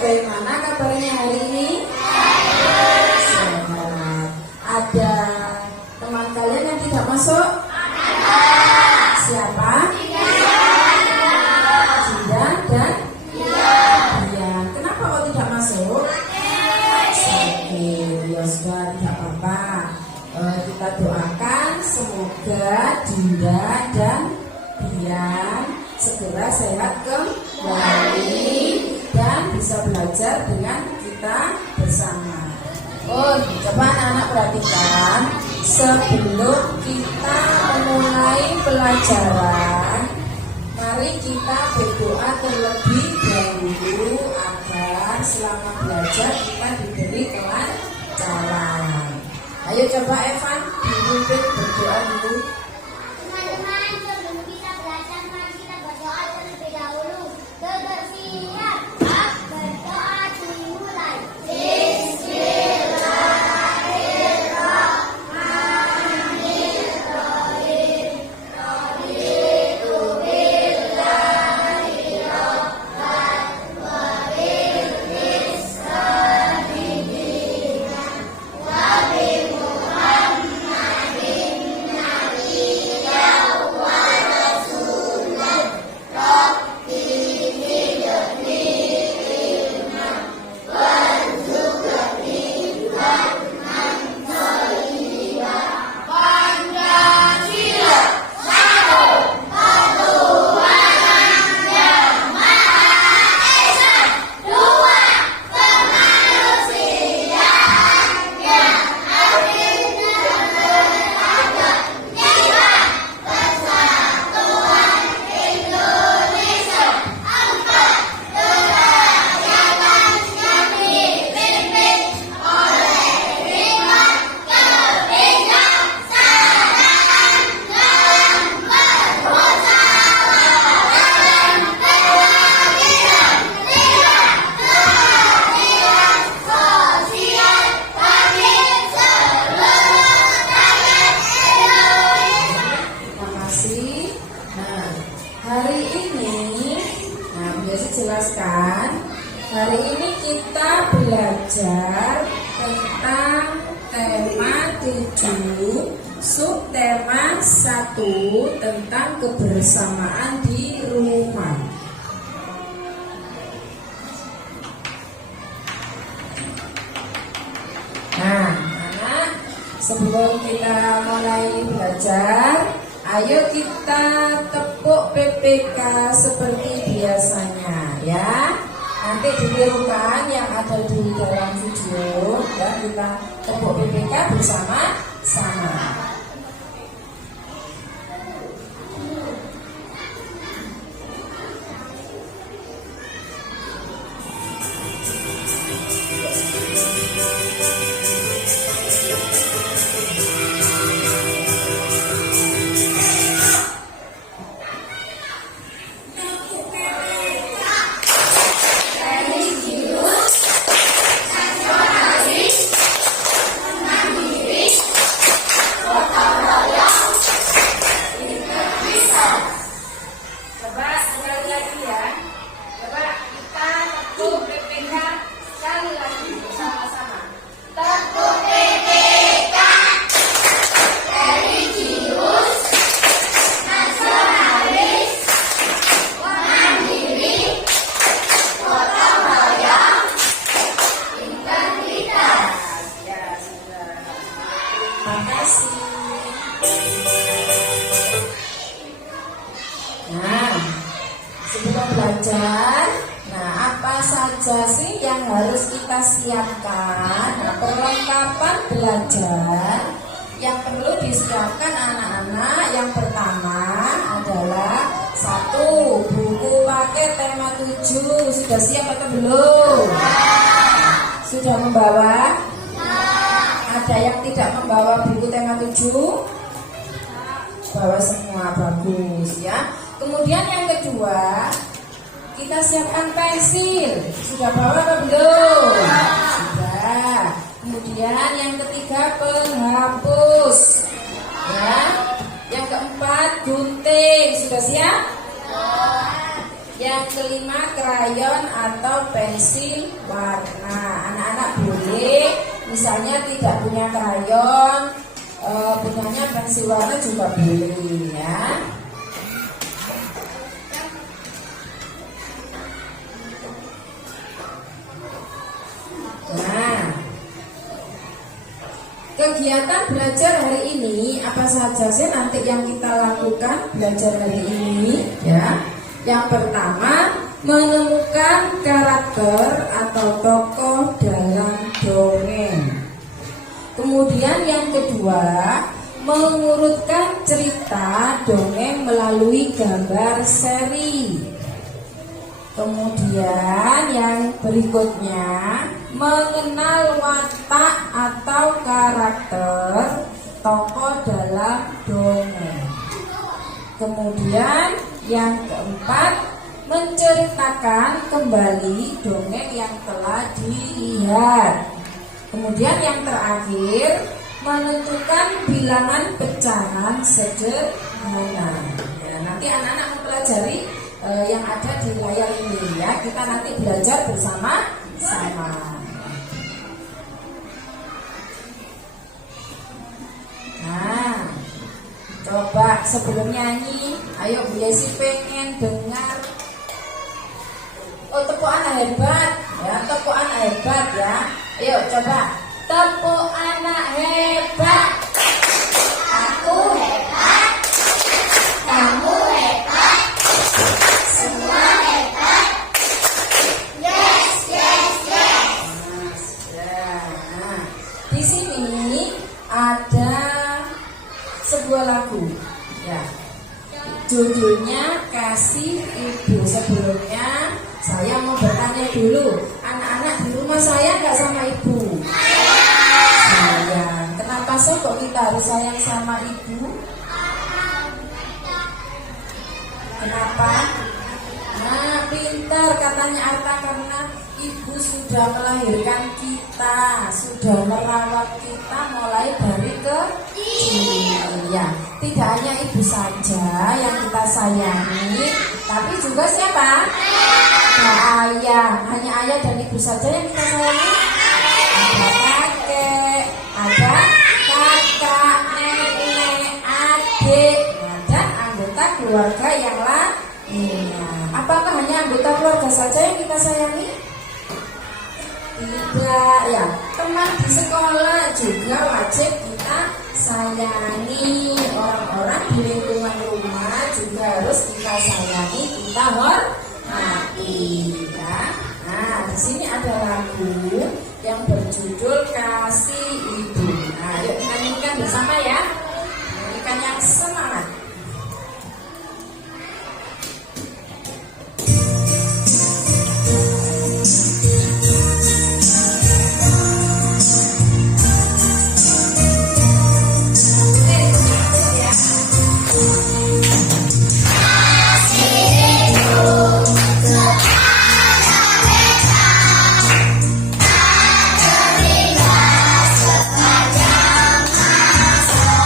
bagaimana kabarnya hari ini? Sehat. Ada teman kalian yang tidak masuk? Siapa? Jidan dan Dian. Kenapa kok tidak masuk? Sakit. Ya sudah, tidak apa-apa. Kita doakan semoga Dinda dan Dian segera sehat kembali dan bisa belajar dengan kita bersama. Oh, coba anak-anak perhatikan, sebelum kita memulai pelajaran, mari kita berdoa terlebih dahulu agar selama belajar kita diberi kelancaran. Ayo coba Evan, dipimpin berdoa dulu. Teman-teman, sebelum kita belajar, mari kita berdoa terlebih dahulu. Bersiap, berdoa dimulai. Hari ini kita belajar tentang tema 7, subtema 1 tentang kebersamaan di rumah. Nah, anak, sebelum kita mulai belajar, ayo kita tepuk PPK seperti biasanya ya. Nanti ditirukan yang ada di dalam video dan kita tepuk PPK bersama-sama. Nah, sebelum belajar, apa saja sih yang harus kita siapkan? Perlengkapan belajar yang perlu disiapkan anak-anak. Yang pertama adalah 1, buku paket tema 7. Sudah siap atau belum? Sudah membawa? Ada yang tidak membawa buku tema 7? Bawa semua, bagus ya. Kemudian yang kedua, kita siapkan pensil. Sudah bawa atau belum? Sudah. Kemudian yang ketiga, penghapus ya. Yang keempat, gunting. Sudah siap? Yang kelima, krayon atau pensil warna. Anak-anak boleh misalnya tidak punya krayon, punyanya pensil warna juga boleh ya. Nah, kegiatan belajar hari ini apa saja sih nanti yang kita lakukan belajar hari ini ya? Yang pertama, menemukan karakter atau tokoh dalam dongeng. Kemudian yang kedua, mengurutkan cerita dongeng melalui gambar seri. Kemudian yang berikutnya, mengenal watak atau karakter tokoh dalam dongeng. Kemudian yang keempat, menceritakan kembali dongeng yang telah dilihat. Kemudian yang terakhir, menentukan bilangan pecahan sederhana. Ya, nanti anak-anak mempelajari yang ada di layar ini ya. Kita nanti belajar bersama-sama. Nah, coba sebelum nyanyi, ayo Bu Yesi pengen dengar tepuk anak hebat ya, tepuk anak hebat ya. Ayo coba tepuk anak hebat. Aku hebat, kamu hebat, semua hebat. Yes, yes, yes. Ya, nah, di sini ada sebuah lagu ya, judulnya Kasih Ibu. Sebelumnya saya mau bertanya dulu, anak-anak di rumah saya nggak sama ibu? Sayang. Kenapa sih kok kita harus sayang sama ibu? Kenapa? Nah, pintar katanya Arta, karena ibu sudah melahirkan kita, sudah merawat kita mulai dari kecil ya. Tidak hanya ibu saja yang kita sayangi, tapi juga siapa? Nah, ayah. Hanya ayah dan ibu saja yang kita sayangi? Ada kakek, ada kakak, nenek, adik, dan anggota keluarga yang lainnya. Apakah hanya anggota keluarga saja yang kita sayangi? Tidak ya, teman di sekolah juga wajib kita sayangi. Orang-orang di lingkungan rumah juga harus kita sayangi, kita hormati ya. Nah, di sini ada lagu yang berjudul Kasih Ibu. Nah, yuk kita nyanyikan bersama ya. Nyanyikan yang semangat. Sepanjang masa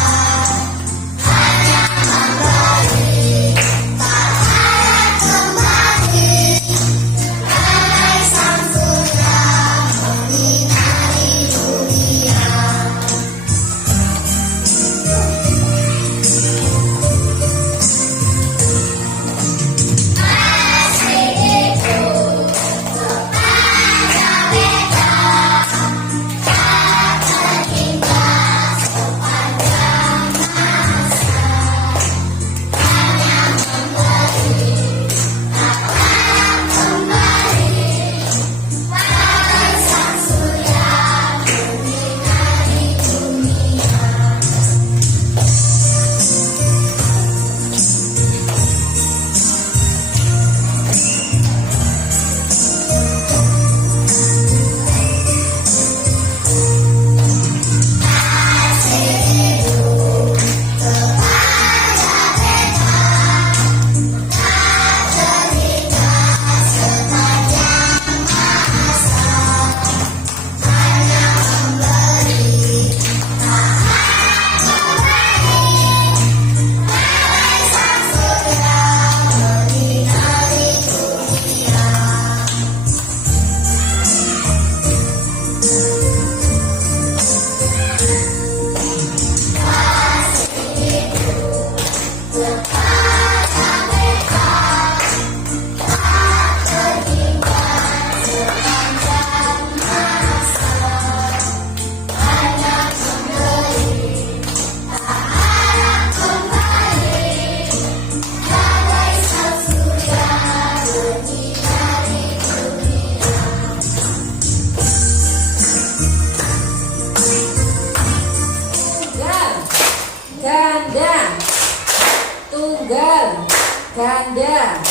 ganda.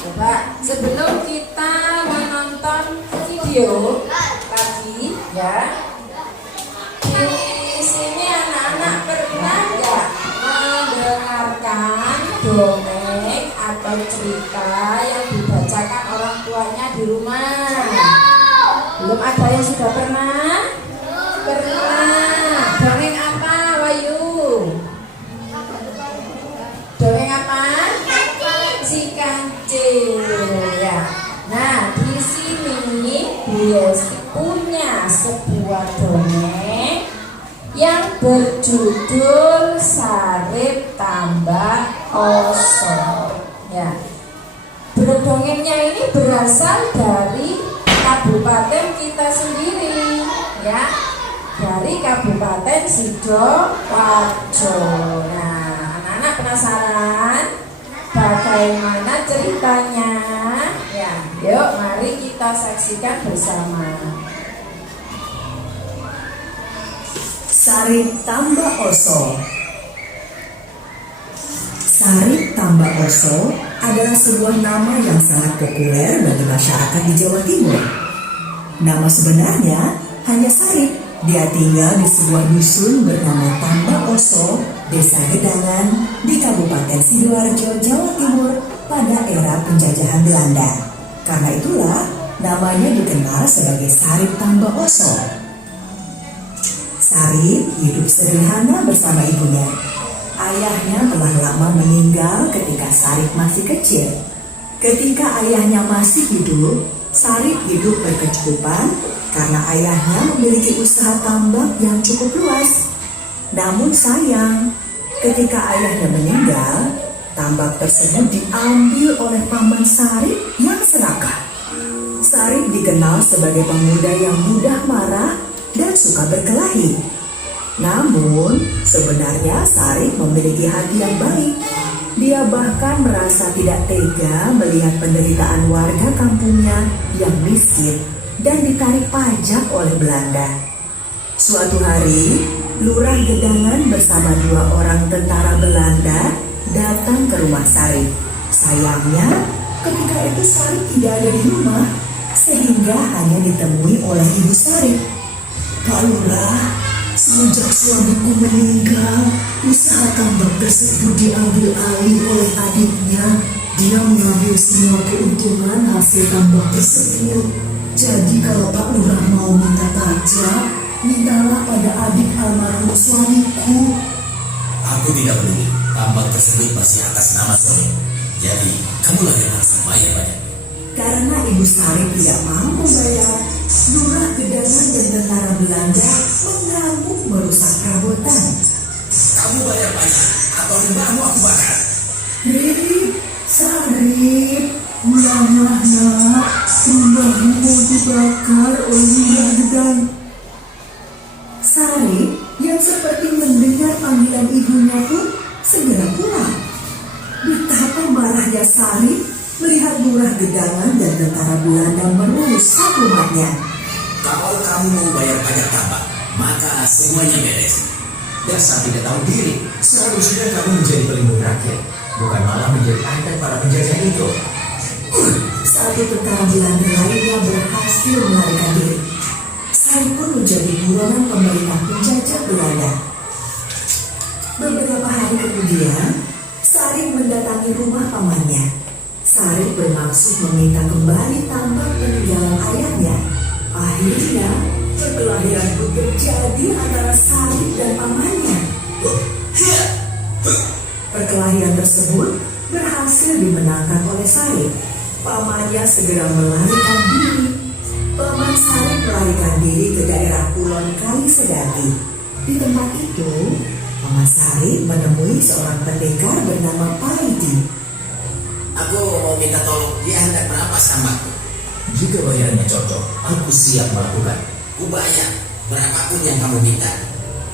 Coba sebelum kita menonton video tadi ya, di sini anak-anak pernah nggak mendengarkan dongeng atau cerita yang dibacakan orang tuanya di rumah? Belum ada yang sudah pernah? Pernah. Dongeng apa, Wayu? Dongeng apa? Si Kancil ya. Nah, di sini Bu Yesi punya sebuah dongeng yang berjudul Sarip Tambah Oso. Ya. Dongengnya ini berasal dari kabupaten kita sendiri, ya. Dari Kabupaten Sidoarjo. Nah, anak-anak penasaran bagaimana ceritanya? Ya, yuk mari kita saksikan bersama. Sarip Tambah Oso. Sarip Tambah Oso adalah sebuah nama yang sangat populer bagi masyarakat di Jawa Timur. Nama sebenarnya hanya Sarip. Dia tinggal di sebuah dusun bernama Tambah Oso, Desa Gedangan, di Kabupaten Sidoarjo, Jawa Timur pada era penjajahan Belanda. Karena itulah namanya dikenal sebagai Sarip Tambah Oso. Sarip hidup sederhana bersama ibunya. Ayahnya telah lama meninggal ketika Sarip masih kecil. Ketika ayahnya masih hidup, Sarip hidup berkecukupan karena ayahnya memiliki usaha tambak yang cukup luas. Namun sayang, ketika ayahnya meninggal, tambak tersebut diambil oleh paman Sarip yang serakah. Sarip dikenal sebagai pemuda yang mudah marah dan suka berkelahi. Namun, sebenarnya Sarip memiliki hati yang baik. Dia bahkan merasa tidak tega melihat penderitaan warga kampungnya yang miskin dan ditarik pajak oleh Belanda. Suatu hari, Lurah Gedangan bersama 2 orang tentara Belanda datang ke rumah Sarip. Sayangnya, ketika itu Sarip tidak ada di rumah, sehingga hanya ditemui oleh ibu Sarip. "Pak Lurah, semenjak suamiku meninggal, usaha tambak tersebut diambil alih oleh adiknya. Dia mengambil semua keuntungan hasil tambak tersebut. Jadi kalau Pak Lurah mau minta pajak, mintalah pada adik almarhum suamiku." "Aku tidak peduli, tambak tersebut masih atas nama suami. Jadi kamulah yang harus membayar banyak." Karena ibu Sarip tidak mau membayar, Lurah Gedangan dan tentara Belanda mengamuk merusak perabotan. "Kamu bayar banyak atau rumahmu aku bakar." "Rip, Sarip, ulanglah nak, rumahmu mau dibakar oleh Lurah Gedangan." Sarip yang seperti mendengar panggilan ibunya pun segera pulang. Betapa marahnya Sarip melihat Lurah Gedangan dan tentara Belanda merusak rumahnya. "Kalau kamu mau bayar pajak tambak, maka semuanya beres. Dasar tidak tahu diri. Seharusnya kamu menjadi pelindung rakyat, bukan malah menjadi angkat para penjajah itu." Satu tentara Belanda lainnya berhasil melarikan diri. Sarip pun menjadi buronan pemerintah penjajah Belanda. Beberapa hari kemudian, Sarip mendatangi rumah pamannya. Sarip bermaksud meminta kembali tambak peninggalan ayahnya. Akhirnya, perkelahian pun terjadi antara Sarip dan pamannya. Perkelahian tersebut berhasil dimenangkan oleh Sarip. Pamannya segera melarikan diri. Paman Sarip melarikan diri ke daerah Kulon Kalisedati. Di tempat itu, Paman Sarip menemui seorang pendekar bernama Paidi. "Aku mau minta tolong diantar merampas tambakku. Jika bayarannya cocok, aku siap melakukan." Kubayar berapapun yang kamu minta."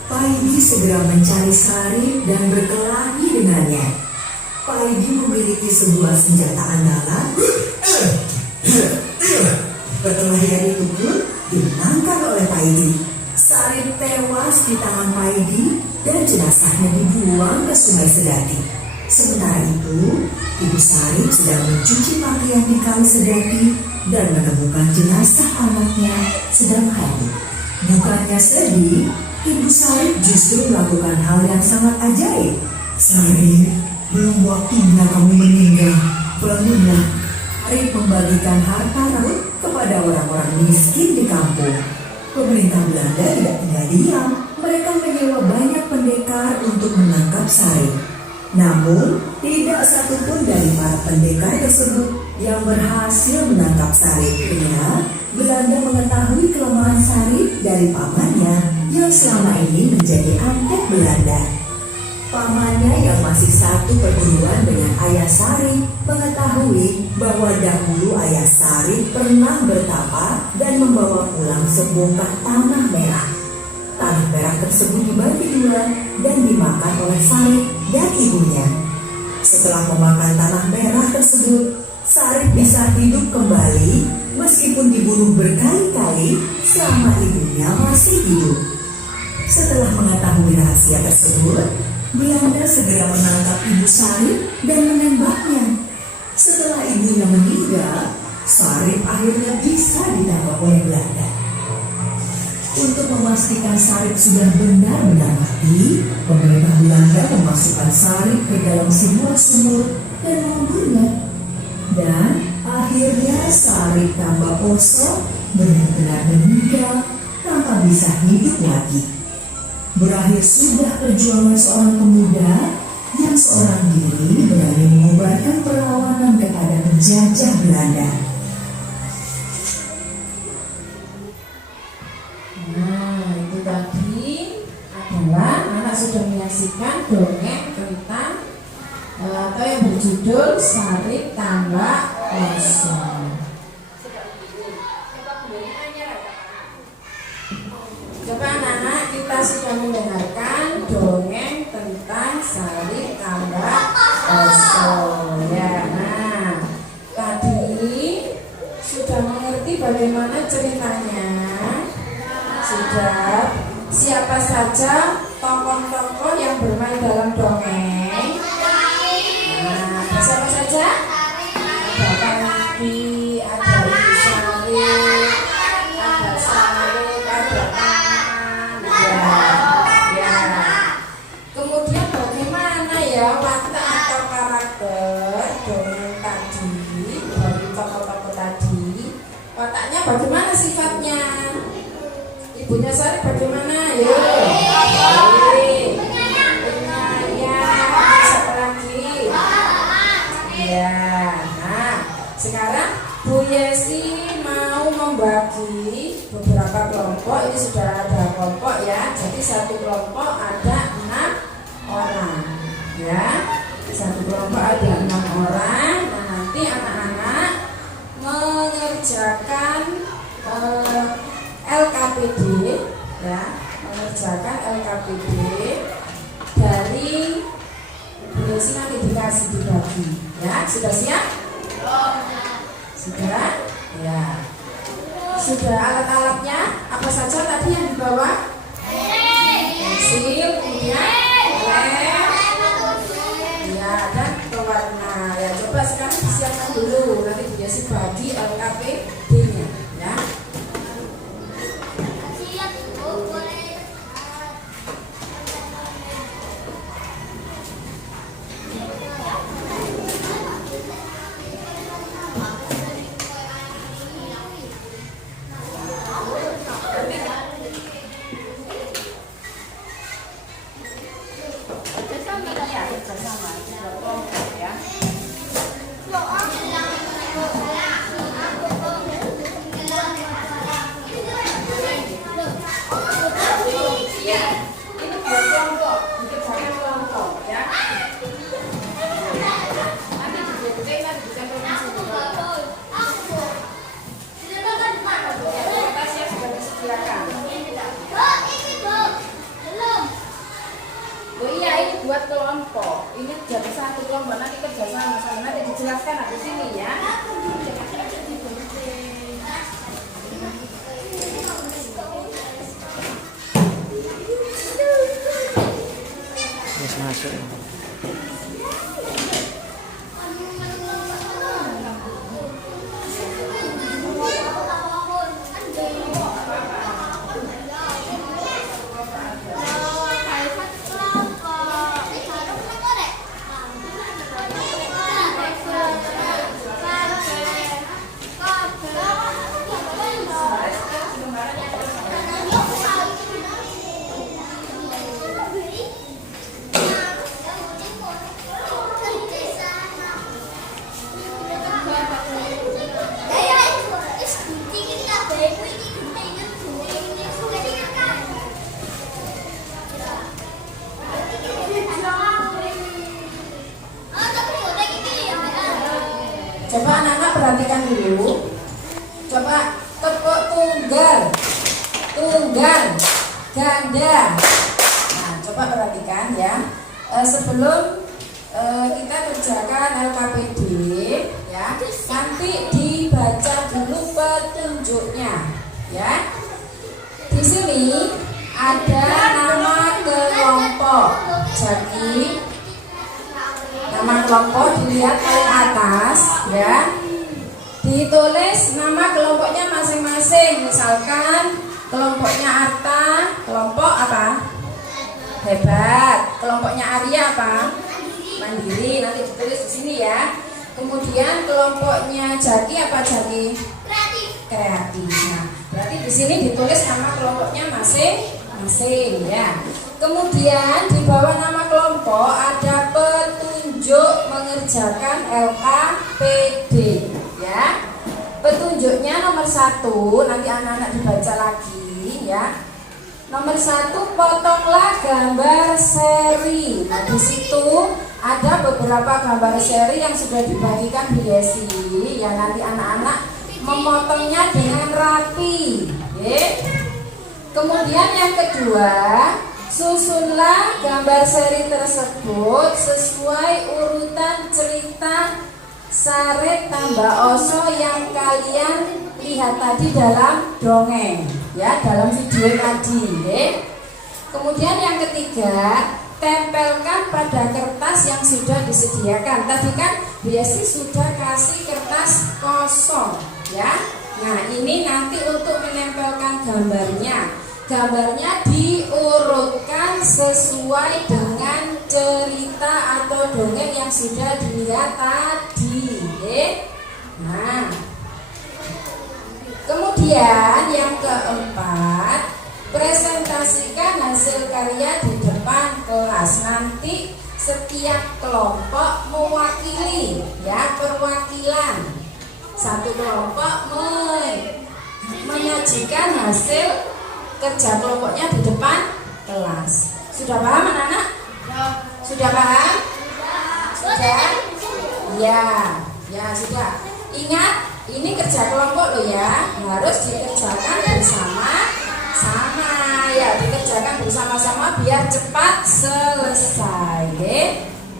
Paidi segera mencari Sarip dan berkelahi dengannya. Paidi memiliki sebuah senjata andalan. Perkelahian itu pun dimenangkan oleh Paidi. Sarip tewas di tangan Paidi dan jenazahnya dibuang ke Sungai Sedati. Sementara itu, Ibu Sarip sedang mencuci pakaian di Kali Sedati dan menemukan jenazah anaknya sedang hancur. Bukannya sedih, Ibu Sarip justru melakukan hal yang sangat ajaib. Sarip, belum waktunya kamu meninggal. Bangunlah. Sarip membagikan harta karun kepada orang-orang miskin di kampung. Pemerintah Belanda tidak tinggal diam. Mereka menyewa banyak pendekar untuk menangkap Sarip. Namun, tidak satupun dari para pendekar tersebut yang berhasil menangkap Sarip. Karena Belanda mengetahui kelemahan Sarip dari pamannya yang selama ini menjadi antek Belanda. Pamannya yang masih satu perguruan dengan ayah Sarip mengetahui bahwa dahulu ayah Sarip pernah bertapa dan membawa pulang sebongkah tanah merah. Tanah merah tersebut dibagi dua dan dimakan oleh Sarip dan ibunya. Setelah memakan tanah merah tersebut, Sarip bisa hidup kembali meskipun dibunuh berkali-kali selama ibunya masih hidup. Setelah mengetahui rahasia tersebut, Belanda segera menangkap Ibu Sarip dan menembaknya. Setelah ibunya meninggal, Sarip akhirnya bisa ditangkap oleh Belanda. Untuk memastikan Sarip sudah benar-benar mati, pemerintah Belanda memasukkan Sarip ke dalam sebuah sumur dan menguburnya. Dan akhirnya Sarip tambah poso benar-benar meninggal tanpa bisa hidup lagi. Berakhir sudah perjuangan seorang pemuda yang seorang diri berani mengobarkan perlawanan kepada penjajah Belanda. Nah, itu tadi adalah anak sudah menyaksikan dongeng tentang atau yang berjudul Sarip Tambak Poso. Coba anak-anak, kita sudah mendengarkan dongeng tentang Sarip Tambak Poso. Ya, nah, tadi sudah mengerti bagaimana ceritanya. Sudah. Siapa saja tokoh-tokoh yang bermain dalam dongeng? Nah, siapa saja? Ada Panti, ada Ibu Sarip, ada Sarip, ada Paman. Ya. Kemudian bagaimana ya watak atau karakter dongeng tadi dari tokoh-tokoh tadi? Wataknya bagaimana sifatnya? Ibunya Sarip bagaimana? Yuk. Penyayang. Siapa lagi? Ya. Nah, sekarang Bu Yesi mau membagi beberapa kelompok. Ini sudah ada kelompok ya. Jadi satu kelompok ada 6 orang. Ya. Satu kelompok ada 6 orang. Nah, nanti anak-anak mengerjakan LKPD ya, mengerjakan LKPD dari Yesi nanti dikasih dibagi ya. Sudah siap? Sudah? Ya. Sudah alat-alatnya apa saja tadi yang dibawa? Pensil, kemudian lem, ya, dan pewarna ya. Coba sekarang disiapkan dulu, nanti Bu Yesi bagi LKPD-nya ya. Buat kelompok, ini jadi satu kelompok, nanti kerjasama sama, nanti dijelaskan di sini ya. Masuk. tunggal, ganda. Nah, coba perhatikan ya. Sebelum kita kerjakan LKPD ya, nanti dibaca dulu petunjuknya ya. Di sini ada nama kelompok. Jadi nama kelompok dilihat paling atas ya. Ditulis nama kelompoknya masing-masing. Misalkan kelompoknya Arta, kelompok apa? Hebat. Kelompoknya Arya apa? Mandiri. Nanti ditulis di sini ya. Kemudian kelompoknya Jaki apa Jaki? Kreatif. Nah, berarti di sini ditulis nama kelompoknya masing-masing ya. Kemudian di bawah nama kelompok ada petunjuk mengerjakan LKPD ya. Petunjuknya nomor 1, nanti anak-anak dibaca lagi ya. Nomor 1, potonglah gambar seri. Nah, di situ ada beberapa gambar seri yang sudah dibagikan Bu Yesi. Ya, nanti anak-anak memotongnya dengan rapi. Kemudian yang kedua, susunlah gambar seri tersebut sesuai urutan cerita Sarit tambah Oso yang kalian lihat tadi dalam dongeng ya, dalam video tadi. Kemudian yang ketiga, tempelkan pada kertas yang sudah disediakan. Tadi kan Biasi sudah kasih kertas kosong ya. Nah, ini nanti untuk menempelkan gambarnya diurutkan sesuai dengan cerita atau dongeng yang sudah dilihat tadi. Nah, kemudian yang keempat, presentasikan hasil karya di depan kelas. Nanti setiap kelompok mewakili ya, perwakilan. Satu kelompok menyajikan hasil kerja kelompoknya di depan kelas. Sudah paham anak-anak? Sudah paham? Sudah? Ya sudah. Ingat, ini kerja kelompok loh ya, harus dikerjakan bersama-sama ya, dikerjakan bersama-sama biar cepat selesai.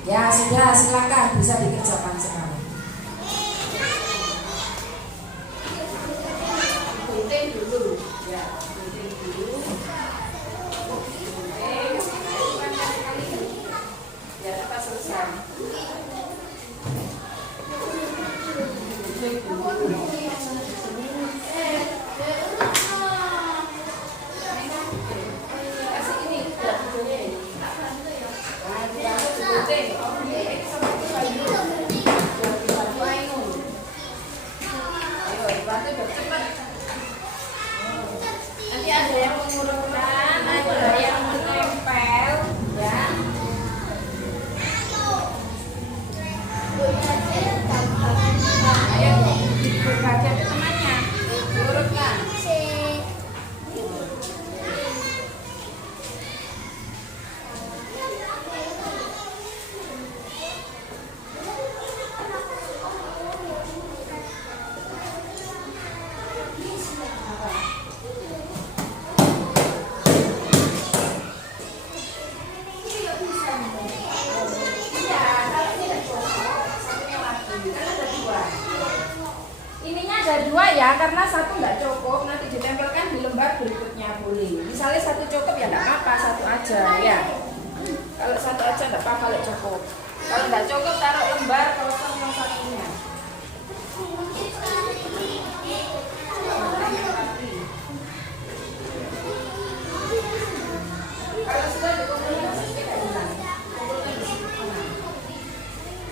Ya sudah, silakan bisa dikerjakan sekarang. Gunting dulu ya, gunting dulu. Ya, cepat selesai. Nanti ada yang mengurutkan, ada yang menempel ya. Ayo berbagi ke temannya, diurutkan. Ininya ada 2 ya, karena satu nggak cukup, nanti ditempelkan di lembar berikutnya boleh. Misalnya satu cukup ya nggak apa-apa, satu aja ya. Kalau satu aja nggak apa-apa kalau cukup. Kalau nggak cukup taruh lembar kosong yang satunya. Kalau sudah dikumpulkan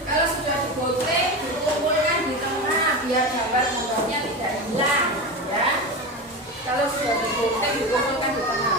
Kalau sudah digunting, dikumpulkan di tengah biar gambarnya tidak hilang, ya. Kalau sudah digunting, dikumpulkan di tengah.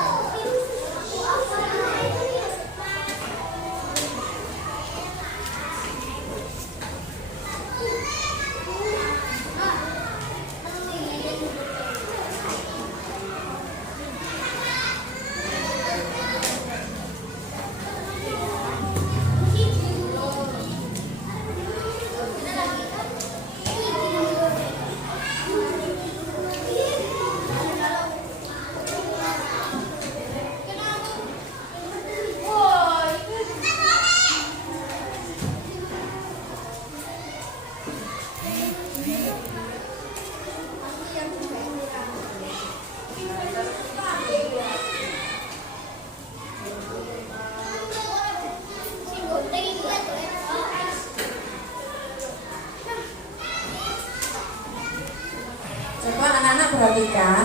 anak-anak perhatikan.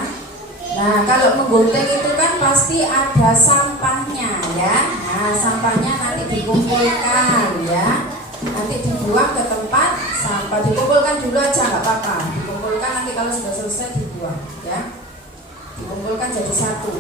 Nah, kalau menggunting itu kan pasti ada sampahnya ya. Nah, sampahnya nanti dikumpulkan ya. Nanti dibuang ke tempat sampah. Dikumpulkan dulu aja nggak apa-apa. Dikumpulkan nanti kalau sudah selesai dibuang ya. Dikumpulkan jadi satu.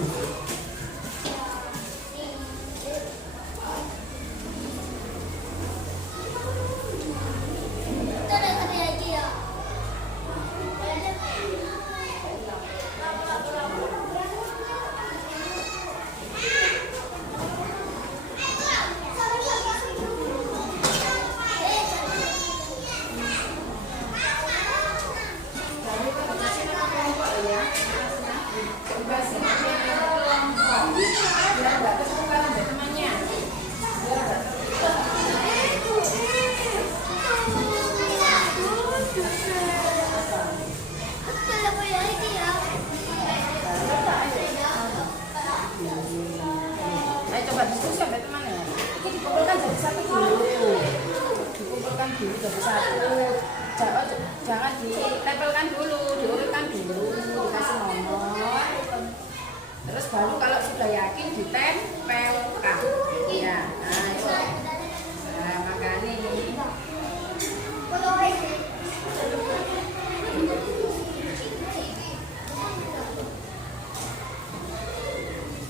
Coba diskusi sampai teman ya. Ini dikumpulkan jadi satu dulu. Dikumpulkan dulu jadi satu. Jangan ditempelkan dulu, diurutkan dulu, dikasih nomor. Terus baru kalau sudah yakin ditempelkan. Ya, nah itu. Nah, makanya ini.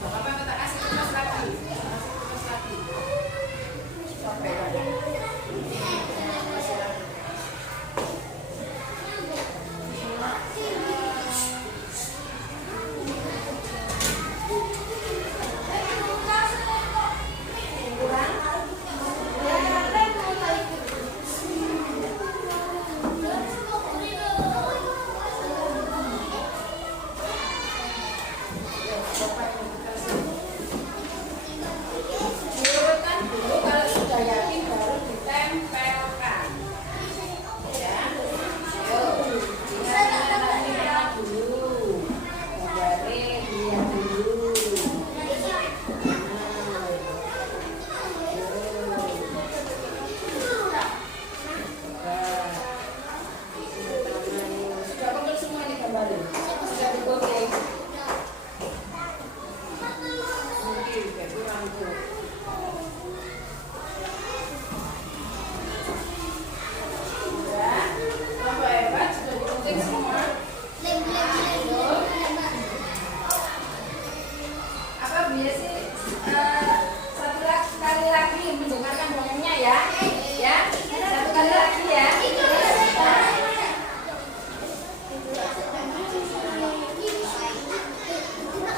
Bapak minta kasih tugas lagi. Diurutkan dulu, kalau sudah yakin baru ditempelkan. Ya. Ayo. Lihat dulu. Gambarin, lihat dulu. Sudah komplit semua nih gambarin. Sudah digunting. Sekali lagi mendengarkan dongengnya ya, satu kali lagi ya.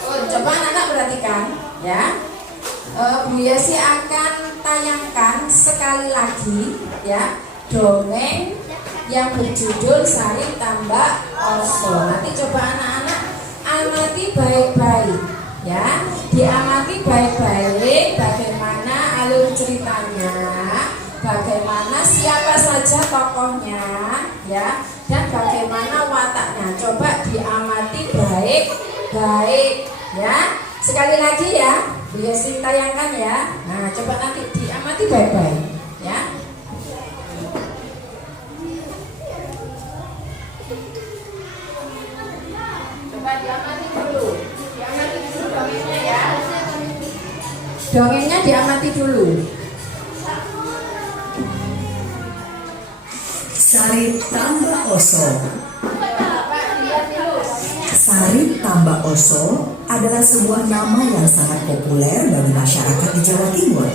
Oh, coba anak-anak perhatikan ya. Bu Yesi akan tayangkan sekali lagi ya dongeng yang berjudul Sarip Tambak Oso. Nanti coba anak-anak amati baik-baik ya, diamati baik-baik bagaimana alur ceritanya, bagaimana siapa saja tokohnya ya, dan bagaimana wataknya. Coba diamati baik-baik ya. Sekali lagi ya, Bu Yesi tayangkan ya. Nah, coba nanti diamati baik-baik ya. Coba diamati dulu dongengnya ya. Dongengnya diamati dulu. Sarip Tambak Oso. Sarip Tambak Oso adalah sebuah nama yang sangat populer bagi masyarakat di Jawa Timur.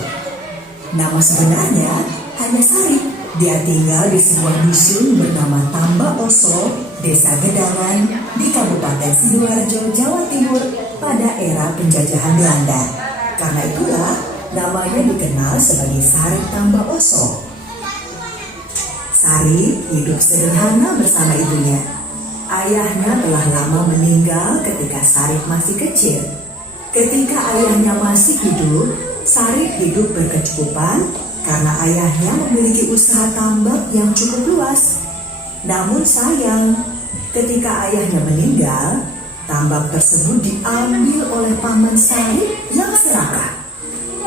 Nama sebenarnya hanya Sarip. Dia tinggal di sebuah dusun bernama Tambak Oso, Desa Gedangan, di Kabupaten Sidoarjo, Jawa Timur pada era penjajahan Belanda. Karena itulah namanya dikenal sebagai Sarip Tambak Oso. Sarip hidup sederhana bersama ibunya. Ayahnya telah lama meninggal ketika Sarip masih kecil. Ketika ayahnya masih hidup, Sarip hidup berkecukupan karena ayahnya memiliki usaha tambak yang cukup luas. Namun sayang, ketika ayahnya meninggal, tambak tersebut diambil oleh paman Sarip yang serakah.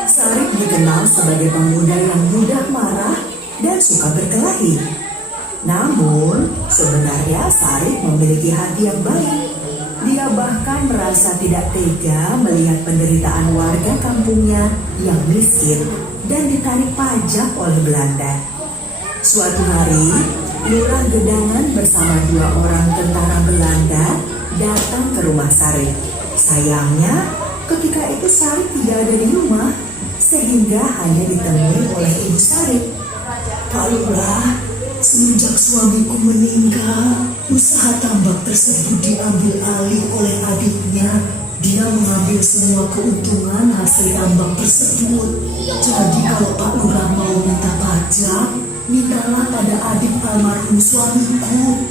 Sarip dikenal sebagai pemuda yang mudah marah dan suka berkelahi. Namun, sebenarnya Sarip memiliki hati yang baik. Dia bahkan merasa tidak tega melihat penderitaan warga kampungnya yang miskin dan ditarik pajak oleh Belanda. Suatu hari, Lurah Gedangan bersama 2 orang tentara Belanda datang ke rumah Sarip. Sayangnya, ketika itu Sarip tidak ada di rumah, sehingga hanya ditemui oleh Ibu Sarip. Pak Lurah, semenjak suamiku meninggal, usaha tambak tersebut diambil alih oleh adiknya. Dia mengambil semua keuntungan hasil tambak tersebut. Jadi kalau Pak Lurah mau minta pajak, mintalah pada adik almarhum suamiku.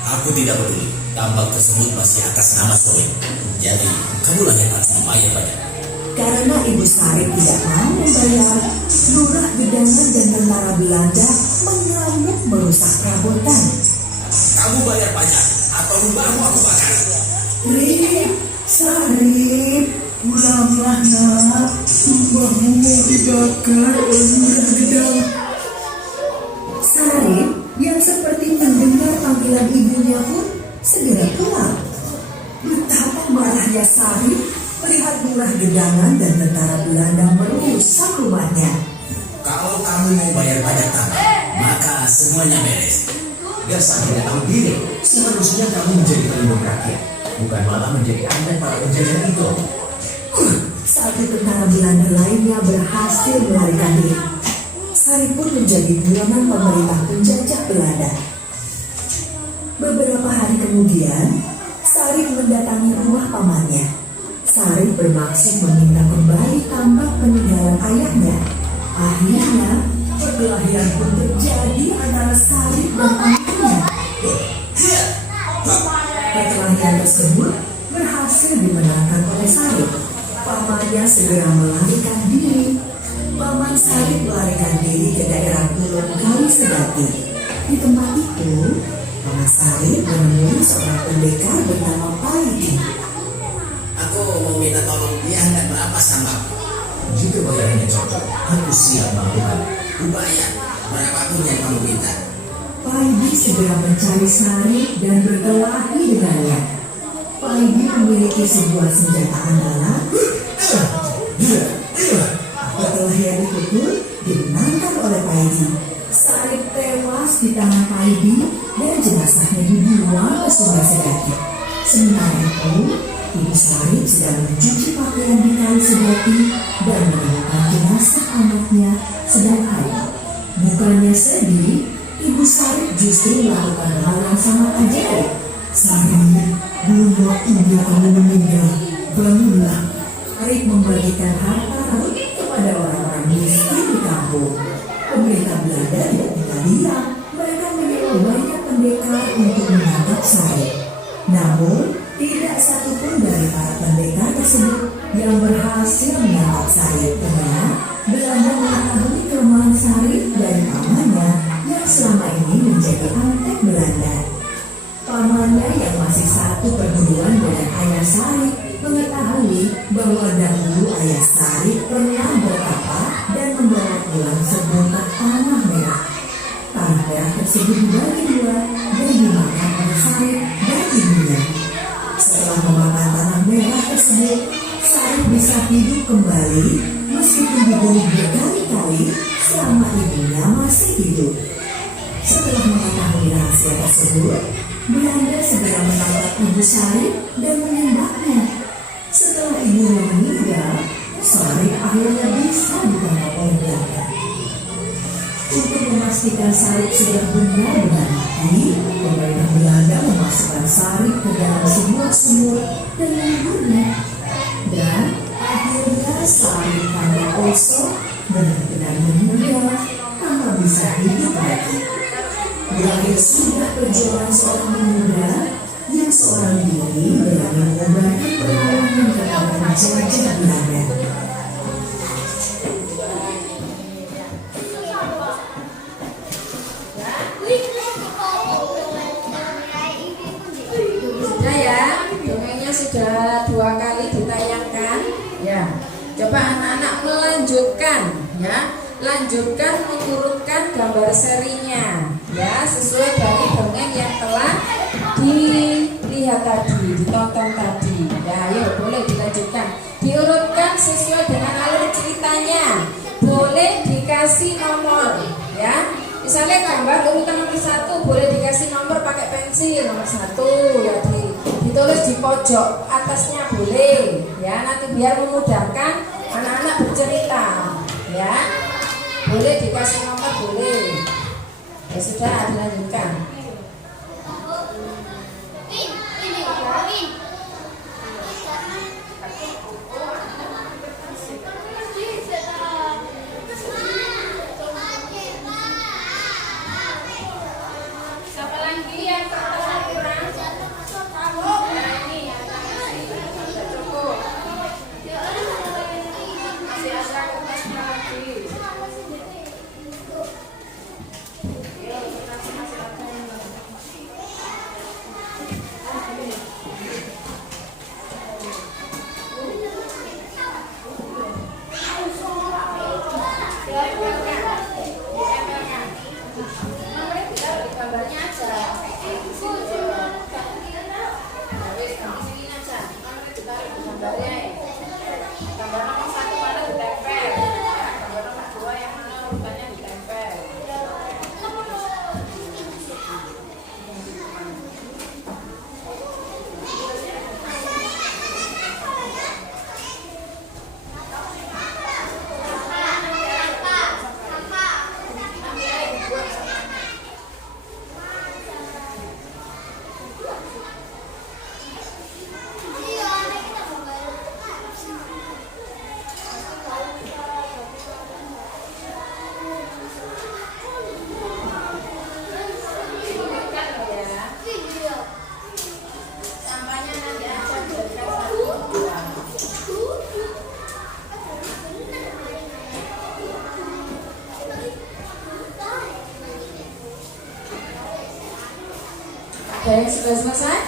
Aku tidak peduli. Tambak tersebut masih atas nama suami. Jadi, kamulah yang harus membayar pajak. Karena Ibu Sarip tidak mau membayar, Lurah Gedangan dan tentara Belanda mengamuk merusak perabotan. Kamu bayar pajak atau rumahmu aku bakar. Rip, Sarip, pulanglah nak. Rumahmu mau dibakar oleh Lurah Gedangan. Sarip yang seperti mendengar panggilan ibunya pun segera pulang. Betapa marahnya Sarip melihat Lurah Gedangan dan tentara Belanda merusak rumahnya. Kalau kamu mau bayar pajak tambak, maka semuanya beres. Dasar tidak tahu diri. Seharusnya kamu menjadi pelindung rakyat, bukan malah menjadi antek para penjajah itu. Satu tentara Belanda lainnya berhasil melarikan diri. Sarip pun menjadi buronan pemerintah penjajah Belanda. Beberapa hari kemudian, Sarip mendatangi rumah pamannya. Sarip bermaksud meminta kembali tambak peninggalan ayahnya. Akhirnya, perkelahian pun terjadi antara Sarip dan pamannya. Perkelahian tersebut berhasil dimenangkan oleh Sarip. Pamannya segera melarikan diri. Paman Sarip melarikan diri ke daerah Pulau Kali Sedati. Di tempat itu, Paman Sarip menemui seorang pendekar bernama Paidi. Aku mau minta tolong dia dan berapa tambak. Jika bayarannya cocok, aku siap melakukan. Bayar berapapun yang kamu minta. Paidi segera mencari Sarip dan berkelahi dengannya. Paidi memiliki sebuah senjata andalan. Perkelahian itu pun dimenangkan oleh Paidi. Sarip tewas di tangan Paidi dan jenazahnya dibuang ke Sungai Sedati. Sementara itu, Ibu Sarip sedang mencuci pakaian di Kali Sedati dan menemukan jenazah anaknya sedang haid. Bukannya sedih, Ibu Sarip justru melakukan hal yang sangat ajaib. Sarip, belum waktunya kamu meninggal. Bangunlah. Sarip membagikan harta karun kepada orang-orang miskin di kampung. Pemerintah Belanda tidak tinggal diam. Mereka menyewa banyak pendekar untuk menangkap Sarip. Namun, tidak satupun dari para pendekar tersebut yang berhasil menangkap Sarip karena Belanda mengetahui kelemahan Sarip dari pamannya yang selama ini menjadi antek Belanda. Pamannya yang masih satu perguruan dengan ayah Sarip mengetahui bahwa dahulu ayah Sarip pernah bertapa dan membawa pulang sebongkah tanah merah. Tanah merah tersebut dibagi 2 dan dimakan oleh Sarip dan ibunya. Setelah memakan tanah merah tersebut, Sarip bisa hidup kembali meskipun dibunuh berkali-kali selama ibunya masih hidup. Setelah mengetahui rahasia tersebut, Belanda segera menangkap Ibu Sarip dan menyembahnya. Setelah ibunya meninggal, Sarip akhirnya bisa ditangkap oleh Belanda. Untuk memastikan Sarip sudah benar-benar mati, pemerintah Belanda memasukkan Sarip ke dalam sebuah sumur dan menguburnya. Dan akhirnya Sarip Tanda Oso benar-benar meninggal tanpa bisa hidup lagi. Berakhir sudah perjuangan seorang pemuda yang seorang diri berani mengobarkan perlawanan kepada penjajah Belanda. Sudah ya, dongengnya sudah 2 kali ditayangkan. Ya, coba anak-anak melanjutkan, ya, lanjutkan mengurutkan gambar serinya. Ya, sesuai dari dongeng yang telah dilihat tadi, ditonton tadi. Ya, ayo boleh dilanjutkan. Diurutkan sesuai dengan alur ceritanya. Boleh dikasih nomor, ya. Misalnya gambar urutan nomor 1 boleh dikasih nomor pakai pensil nomor 1 ya, ditulis di pojok atasnya boleh, ya, nanti biar memudahkan anak-anak bercerita, ya. Boleh dikasih nomor boleh. Ya sudah, dilanjutkan. Siapa lagi yang kurang? Ini yang sudah cukup. Masih ada kertasnya lagi. Gambarnya aja. Gambarnya. Gambar nomor 1 mana ditempel. Gambar nomor 2 yang mana urutannya ditempel. Sampahnya nanti aja berikan 1, 2. Oke, sudah selesai?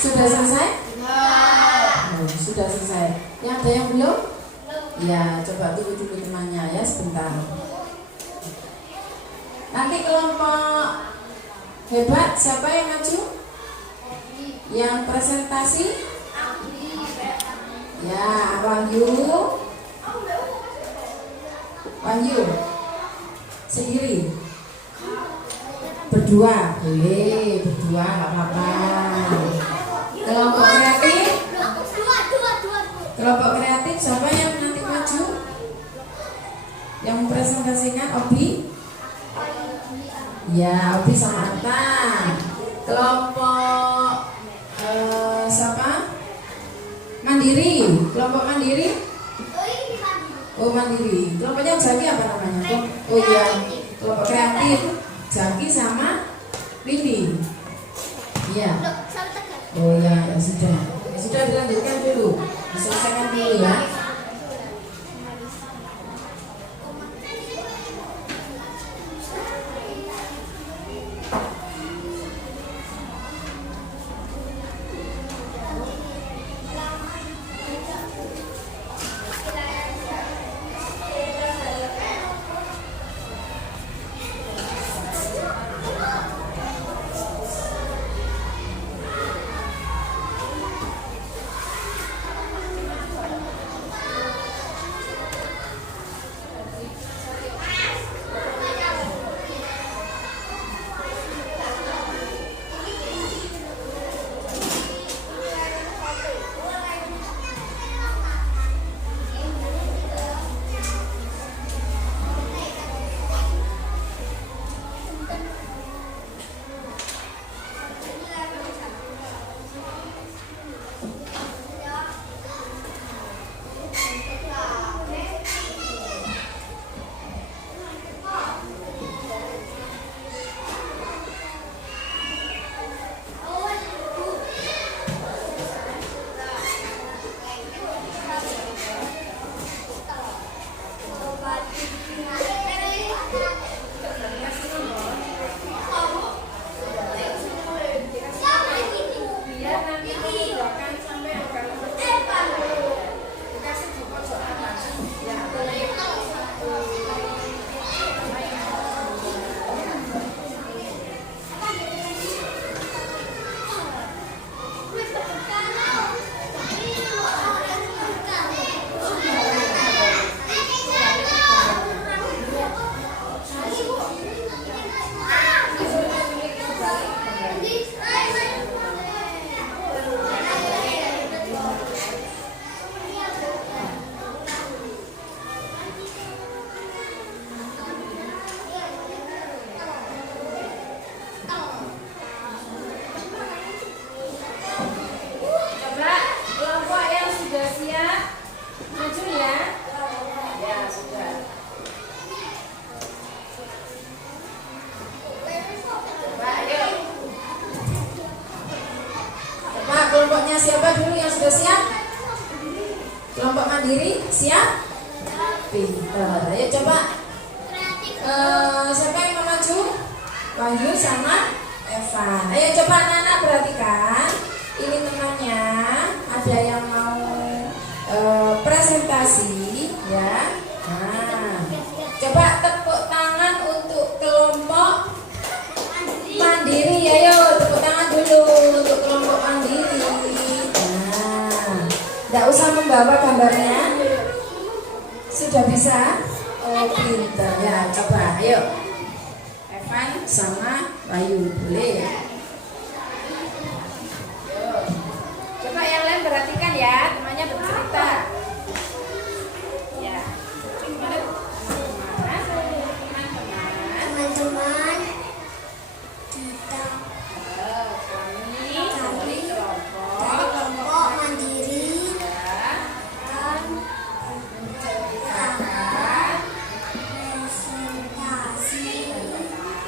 Sudah selesai? Oh, sudah selesai. Yang ada yang belum? Ya, coba tunggu dulu temannya ya sebentar. Nanti kelompok hebat siapa yang maju? Yang presentasi? Ya, Wahyu. Wahyu sendiri. Berdua, boleh berdua nggak apa-apa. Kelompok kreatif? Kelompok kreatif siapa yang nanti maju? Yang mempresentasikan Obi? Ya, Obi sama Ata. Kelompok siapa? Mandiri. Kelompok mandiri? Oh, mandiri. Kelompoknya Jaki apa namanya? Oh iya, kelompok kreatif. Jaki sama Windy. Iya. Oh ya, ya sudah. Ya sudah, dilanjutkan dulu. Diselesaikan dulu ya. Kelompoknya siapa dulu yang sudah siap? Kelompok mandiri siap? Pintar. Ayo coba. Siapa yang mau maju? Wahyu sama Evan. Ayo coba anak-anak perhatikan. Ini temannya. Ada yang mau presentasi, ya. Nah, coba tepuk tangan untuk kelompok mandiri. Ayo tepuk tangan dulu untuk kelompok mandiri. Nah, tidak usah membawa gambarnya. Sudah bisa? Oh, pintar ya. Coba, ayo. Evan sama Bayu, boleh ya? Coba yang lain perhatikan ya, temannya bercerita. Ya. Teman-teman. Teman-teman, kita Kami dari kelompok kelompok mandiri akan menceritakan presentasi tentang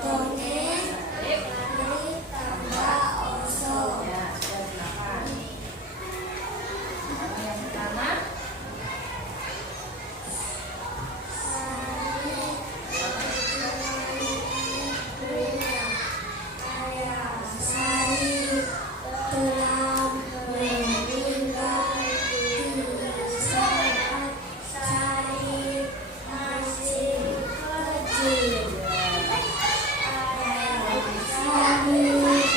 dongeng dari Tangga Oso. ya, dan silakan. Yang pertama, Sari telah meninggal di saat Sari masih kecil. Sari mempunyai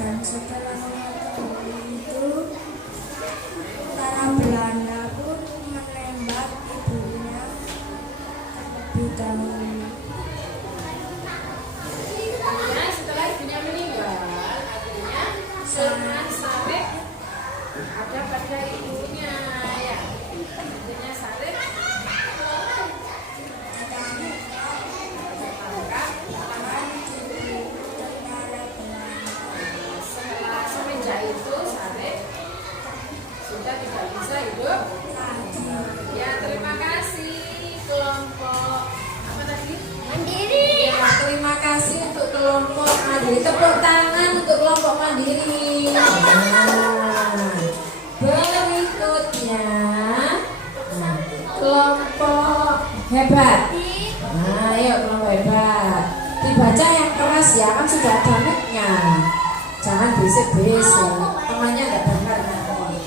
Dan setelah mengetahui itu, mandiri. Nah, berikutnya kelompok hebat. Nah, ayo kelompok hebat. Dibaca yang keras ya, kan sudah ada mic-nya. Jangan bisik-bisik, temannya nggak dengar nanti.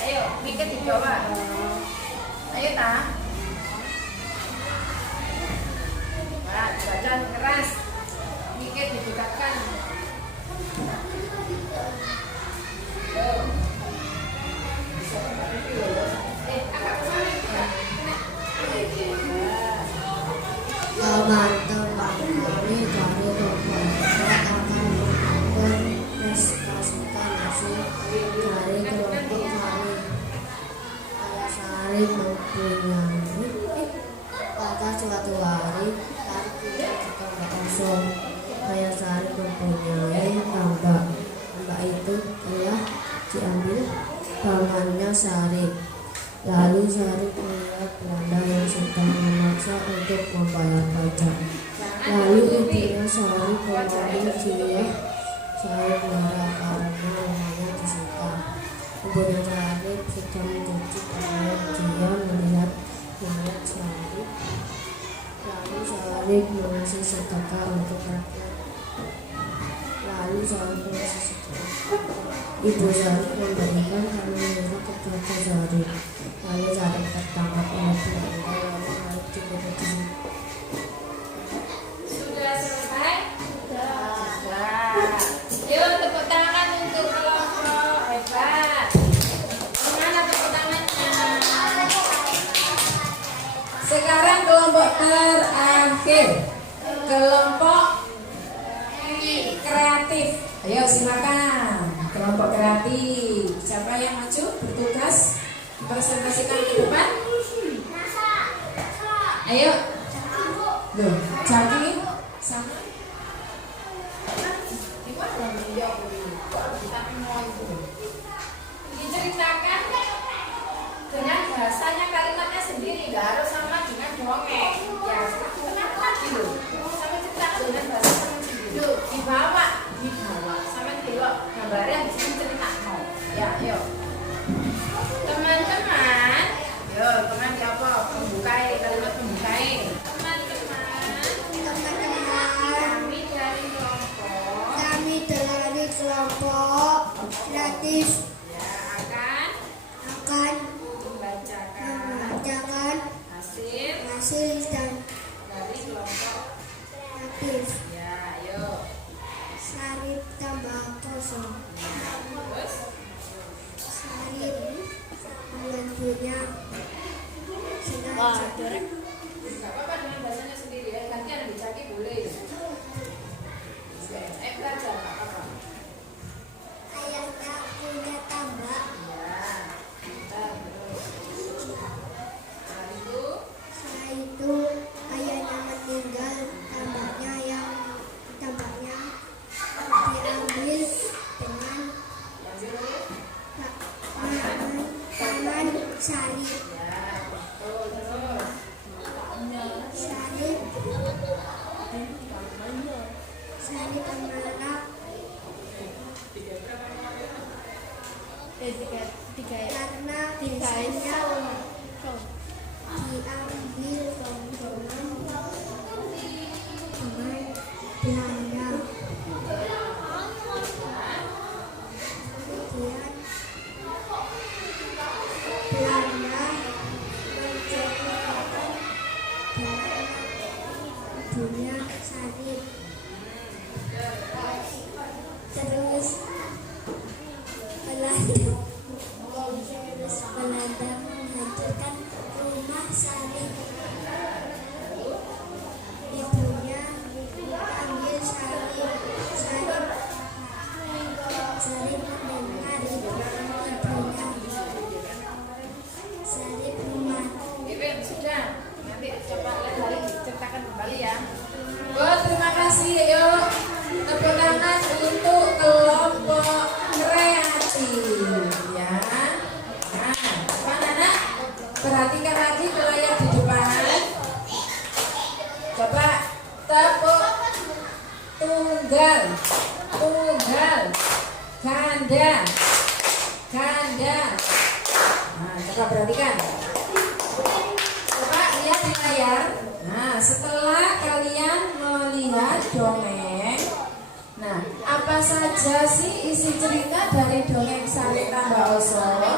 Ayo, mikir dicoba. Ayo ta. Nah, bacaan keras. Mikir didekatkan. Agak kesana ya. Teman-teman kami dari kelompok hebat akan melakukan pesta nasi dari kelompok kami. Ayah Sarip mempunyai pada suatu hari saat kita tambak kosong. Ayah Sarip mempunyai tambak. Tambak itu telah diambil pamannya Sarip. Lalu Sarip melihat Belanda yang sedang memaksa untuk membayar pajak. Lalu ibunya Sarip memanggil dia. Sarip marah karena rumahnya disita. Ibunya Sarip sedang mencuci pakaian. Dia melihat mayat Sarip. Lalu Sarip mengasih sedekah untuk rakyat. Ibu Sarip memberikan harta kepada Sarip. Lalu Sarip tertangkap oleh Belanda. Lalu Sarip dibunuh. Sudah selesai? Sudah. Yuk tepuk tangan untuk kelompok hebat. Mana tepuk tangannya? Sekarang kelompok terakhir, kelompok kreatif. Ayo silakan, kelompok kreatif. Siapa yang maju bertugas presentasikan ke depan? Ayo. Loh, Jaki sama. Diceritakan dengan bahasanya, kalimatnya sendiri, nggak harus sama dengan dongeng. Ya, kenapa lagi loh? Sama ceritakan dengan bahasa sama sendiri. Yuk, dibawa sama delok gambarnya di sini cerita mau. Ya, yuk. Teman-teman, yuk, teman siapa? Pembukai, kalimat pembukai. Teman-teman, kami dari kelompok kreatif ya akan membacakan hasil dan dari kelompok kreatif. ya, yuk. Sarip tambah kosong. Terus Sarip membantunya sengaja. nggak apa-apa dengan bahasanya sendiri ya, gantian dicaki boleh. Belajar nggak apa-apa. Ayahnya punya tambak. Ya, bentar, terus. Setelah itu ayahnya meninggal. Tambaknya diambil dengan paman Sarip. Ya, betul, terus. Sarip marah karena biasanya diambil rombongan dengan Belanda. Kemudian Belanda menceritakan ibunya Sarip. Terus Belanda menghancurkan rumah Sarip. Ibunya panggil Sarip. Sarip mendengar ibunya. Sarip memaki. Sudah. Nanti coba lagi ceritakan kembali ya. Oh, terima kasih. Yuk, tepuk tangan untuk kelompok kreatif. ganda, ganda. Nah, coba perhatikan. Coba lihat di layar. Nah, setelah kalian melihat dongeng, nah, apa saja sih isi cerita dari dongeng Sarik Tambah Oso?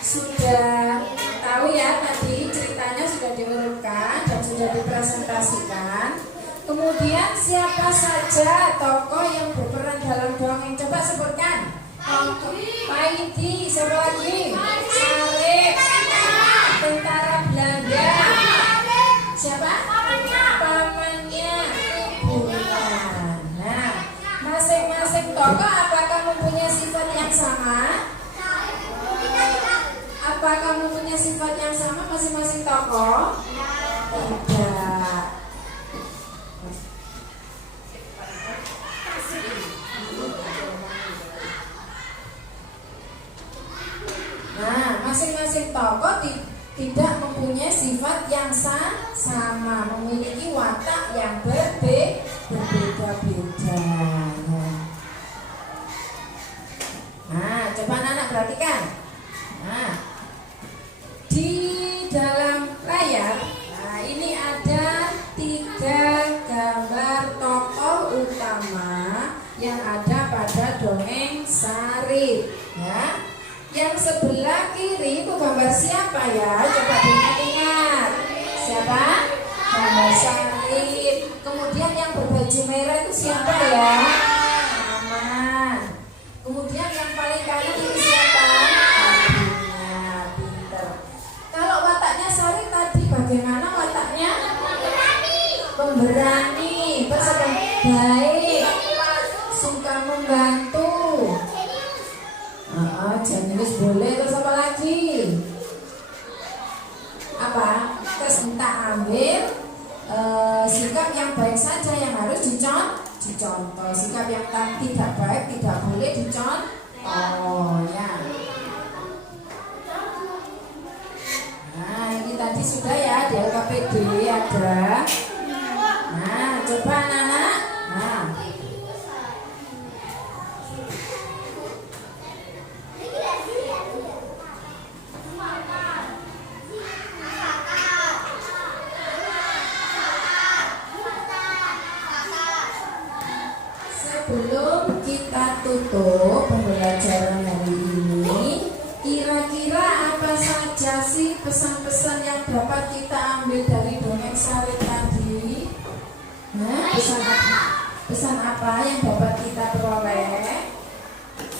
Sudah tahu ya, tadi ceritanya sudah diurutkan dan sudah dipresentasikan. Kemudian siapa saja tokoh yang berperan dalam dongeng? Coba sebutkan. Paidi, siapa lagi? Sarik, tentara Belanda. Siapa? Pamannya. Bukan. Nah, masing-masing tokoh apakah mempunyai sifat yang sama? Apakah mempunyai sifat yang sama masing-masing tokoh? Tidak. Nah, masing-masing tokoh tidak mempunyai sifat yang sama, memiliki watak yang berbeda-beda. Nah, coba anak-anak perhatikan. Nah, di dalam layar, nah ini ada 3 gambar tokoh utama yang ada pada dongeng Sarik, ya. Yang sebelah kiri itu gambar siapa ya? Coba diingat-ingat. Siapa? Gambar Sarik. Kemudian yang berbaju merah itu siapa ya? Aman. Kemudian yang paling kanan itu siapa? Abinya. Pinter. Kalau wataknya Sarik tadi bagaimana wataknya? Pemberani, baik, suka membantu. Jenius boleh, terus apa lagi? Apa? Terus minta ambil sikap yang baik saja yang harus dicontoh. Sikap yang tidak baik tidak boleh dicontoh, ya. Nah, ini tadi sudah ya di LKPD ada. Nah, coba anak-anak. Nah, sebelum kita tutup pembelajaran hari ini, kira-kira apa saja sih pesan-pesan yang dapat kita ambil dari dongeng Sarik tadi? Nah, pesan apa yang dapat kita peroleh?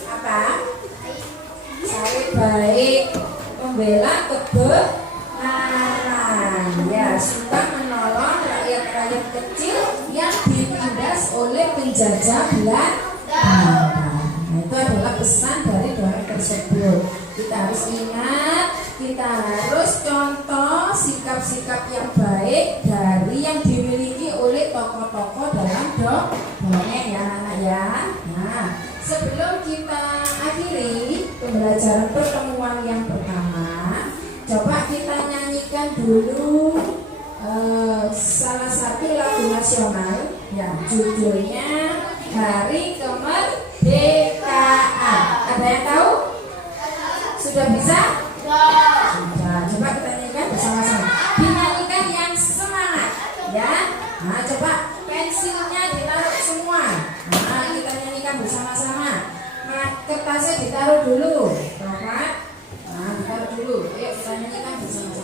Apa? Sarik baik, membela kebenaran, ya, suka menolong rakyat-rakyat kecil yang ditindas oleh penjajah Belanda. Nah, itu adalah pesan dari dongeng tersebut. Kita harus ingat, kita harus contoh sikap-sikap yang baik dari yang dimiliki oleh tokoh-tokoh dalam dongeng ya anak ya. Nah, sebelum kita akhiri pembelajaran pertemuan yang pertama, coba kita nyanyikan dulu salah satu lagu nasional, ya, judulnya Hari Kemerdekaan. Ada yang tahu? Sudah bisa? Sudah. Coba kita nyanyikan bersama-sama. Dinyanyikan yang semangat, ya. Nah, coba pensilnya ditaruh semua. Nah, kita nyanyikan bersama-sama. Nah, kertasnya ditaruh dulu, Bapak. Nah, ditaruh dulu. Ayo kita nyanyikan bersama-sama.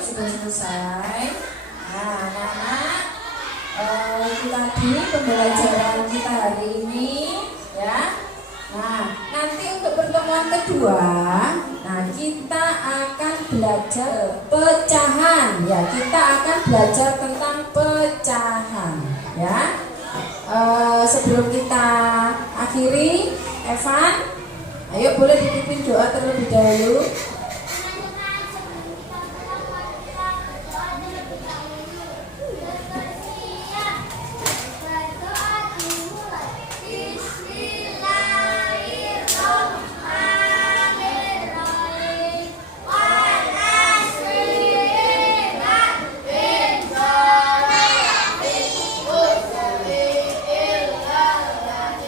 sudah selesai. Nah, anak-anak, itu tadi pembelajaran kita hari ini, ya. Nah, nanti untuk pertemuan kedua, nah kita akan belajar pecahan, ya. Kita akan belajar tentang pecahan, ya. Sebelum kita akhiri, Evan, ayo boleh dipimpin doa terlebih dahulu.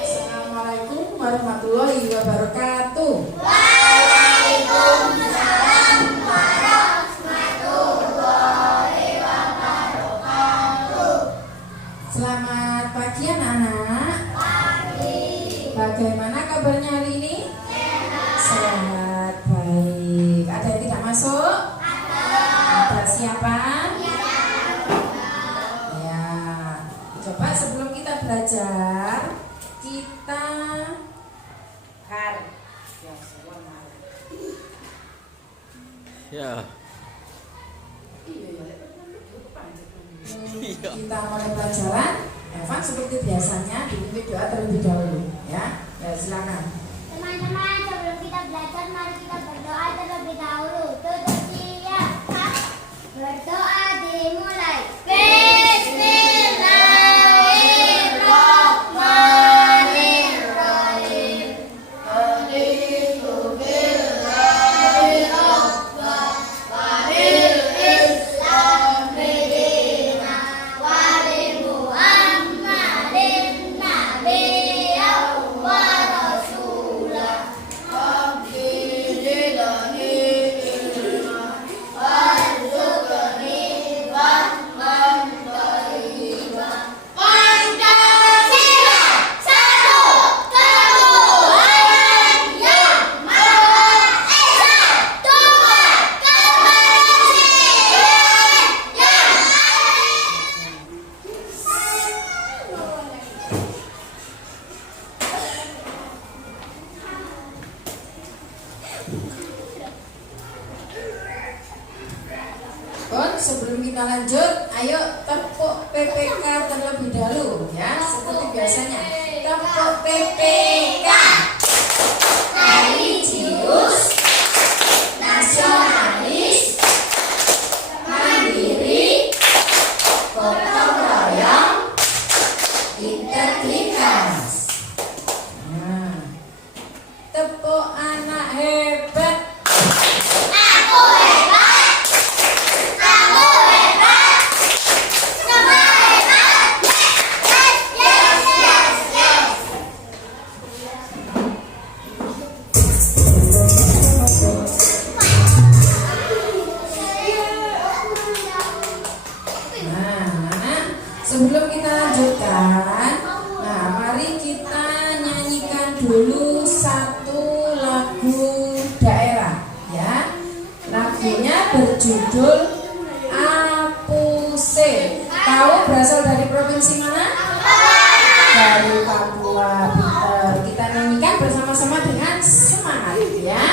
Assalamualaikum warahmatullahi wabarakatuh. Waalaikumsalam warahmatullahi wabarakatuh. Selamat pagi anak-anak. Bagaimana kabarnya hari ini? Sehat, baik. Ada yang tidak masuk? Ada. Siapa? Ya. Coba sebelum kita belajar, kita Ya. kita mulai pelajaran. Evan seperti biasanya dipimpin doa terlebih dahulu, ya. Ya, silakan. Teman-teman, sebelum kita belajar, mari kita berdoa terlebih dahulu. Tutup siap. Berdoa dimulai. Bismillahirrahmanirrahim. Raditu billahi rabban wa bil islami dinan wa bi Muhammadin nabiyyan wa rasulah. Rabbi zidni ilman warzuqni fahman thayyiban. Pancasila satu Tuhan yang Maha Esa, Tuhan kemanusiaan yang Bon, sebelum kita lanjut, ayo tepuk PPK terlebih dahulu, ya. Seperti biasanya. Tepuk PPK. Religius, nasionalis, mandiri, gotong royong, integritas. Nah, tepuk anak hebat. Aku hebat, kamu hebat, semua hebat. Yes, yes, yes, yes. Nah, anak, sebelum kita lanjutkan, nah mari kita nyanyikan dulu satu lagu daerah, ya. Lagunya berjudul Apuse. Tahu berasal dari provinsi mana? Dari Papua. Pintar. Kita nyanyikan bersama-sama dengan semangat, ya.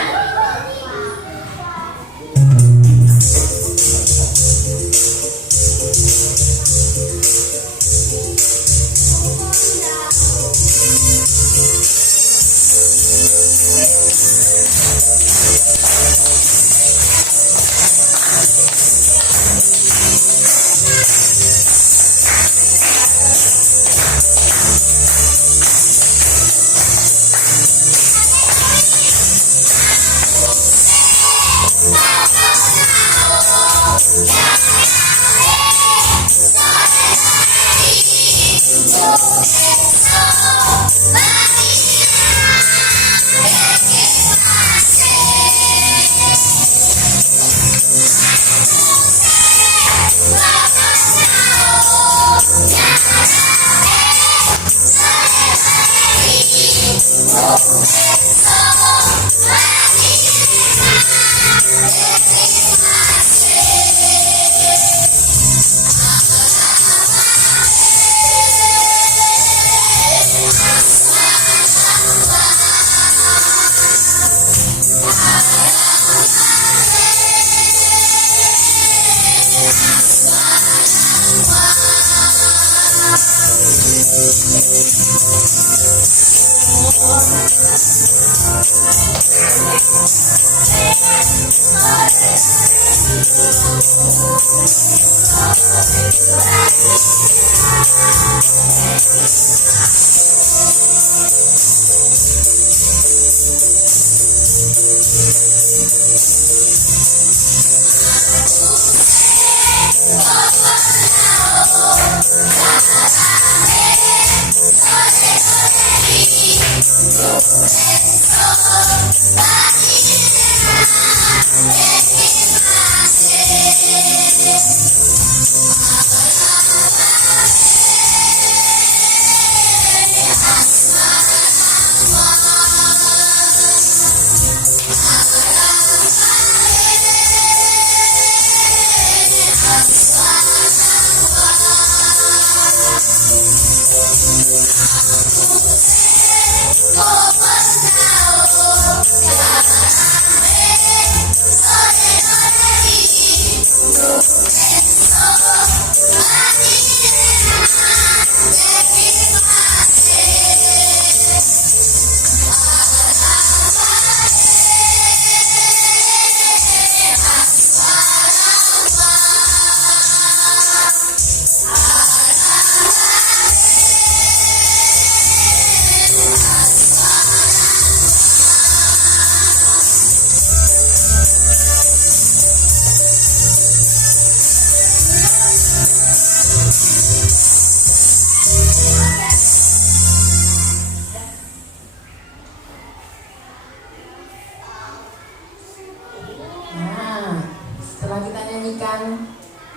Setelah kita nyanyikan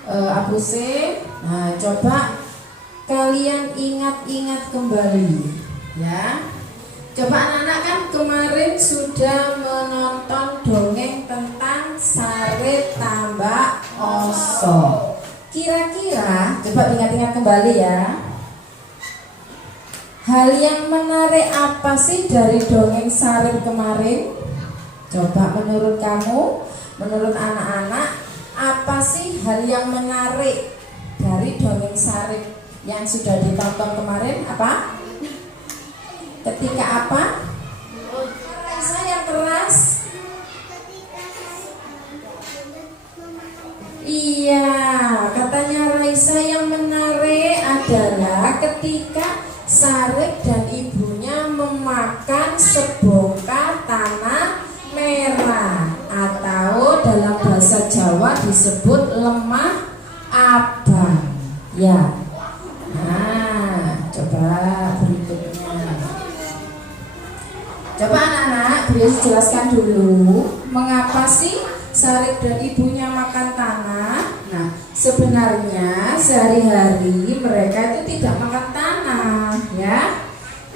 Abuse, nah coba kalian ingat-ingat kembali, ya. Coba anak-anak kan kemarin sudah menonton dongeng tentang Sare Tambak Oso. Kira-kira, coba ingat-ingat kembali ya. Hal yang menarik apa sih dari dongeng Sare kemarin? Coba menurut kamu, menurut anak-anak, apa sih hal yang menarik dari dongeng Sarip yang sudah ditonton kemarin? Apa? Ketika apa? Raisa yang keras? Iya, katanya Raisa yang menarik adalah ketika Sarip dan ibunya memakan sebongkah tanah merah, atau dalam bahasa Jawa disebut lemah abang, ya. Nah, coba berikutnya. Coba anak-anak, beliau jelaskan dulu mengapa sih Sarip dan ibunya makan tanah. Nah, sebenarnya sehari-hari mereka itu tidak makan tanah, ya.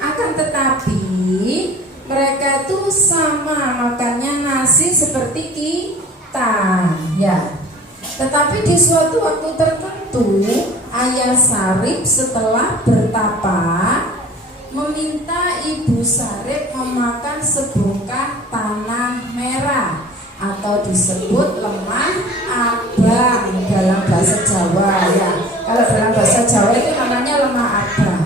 Akan tetapi mereka itu sama makannya nasi seperti kita, ya. Tetapi di suatu waktu tertentu, ayah Sarip setelah bertapa meminta ibu Sarip memakan sebongkah tanah merah atau disebut lemah abang dalam bahasa Jawa, ya. Kalau dalam bahasa Jawa itu namanya lemah abang.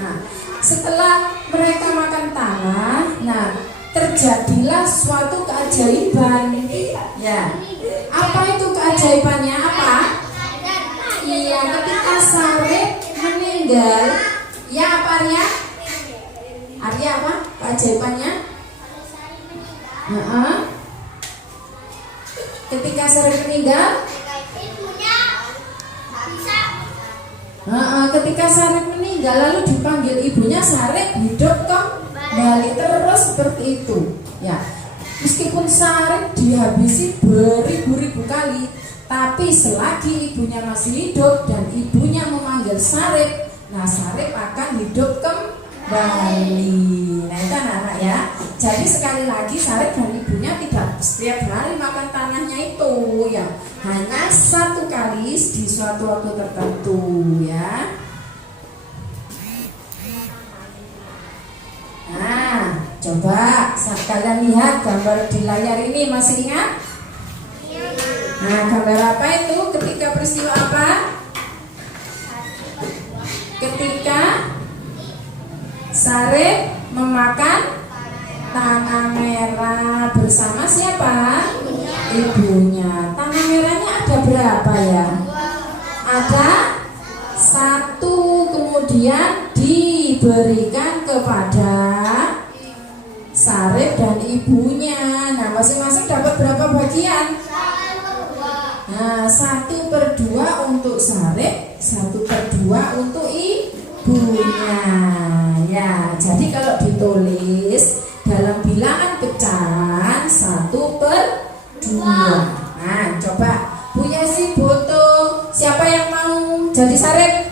Nah, setelah mereka makan tanah, nah terjadilah suatu keajaiban, ya. Apa itu keajaibannya? Apa? Iya, ketika Sarip meninggal, ya apa Arya? Arya apa? Keajaibannya? Ketika Sarip meninggal, ketika Sarip meninggal lalu dipanggil ibunya, Sarip hidup kembali terus seperti itu, ya. Meskipun Sarip dihabisi beribu-ribu kali, tapi selagi ibunya masih hidup dan ibunya memanggil Sarip, nah Sarip akan hidup kembali. Nah itu anak-anak ya. Jadi sekali lagi Sarip dan ibunya tidak setiap hari makan tanahnya itu, ya. Hanya satu kali di suatu waktu tertentu, ya. Nah, coba kalian lihat gambar di layar ini, masih ingat? Nah, gambar apa itu? Ketika peristiwa apa? Ketika Sarip memakan tanah merah bersama siapa? Ibunya. Tanah merahnya ada berapa ya? Ada 1, kemudian diberikan kepada Sarip dan ibunya. Nah, masing-masing dapat berapa bagian? Nah, 1/2 untuk Sarip, 1/2 untuk ibunya. Ya, jadi kalau ditulis dalam bilangan pecahan 1/2. Nah, coba Bu Yesi foto. Siapa yang mau jadi Sarip?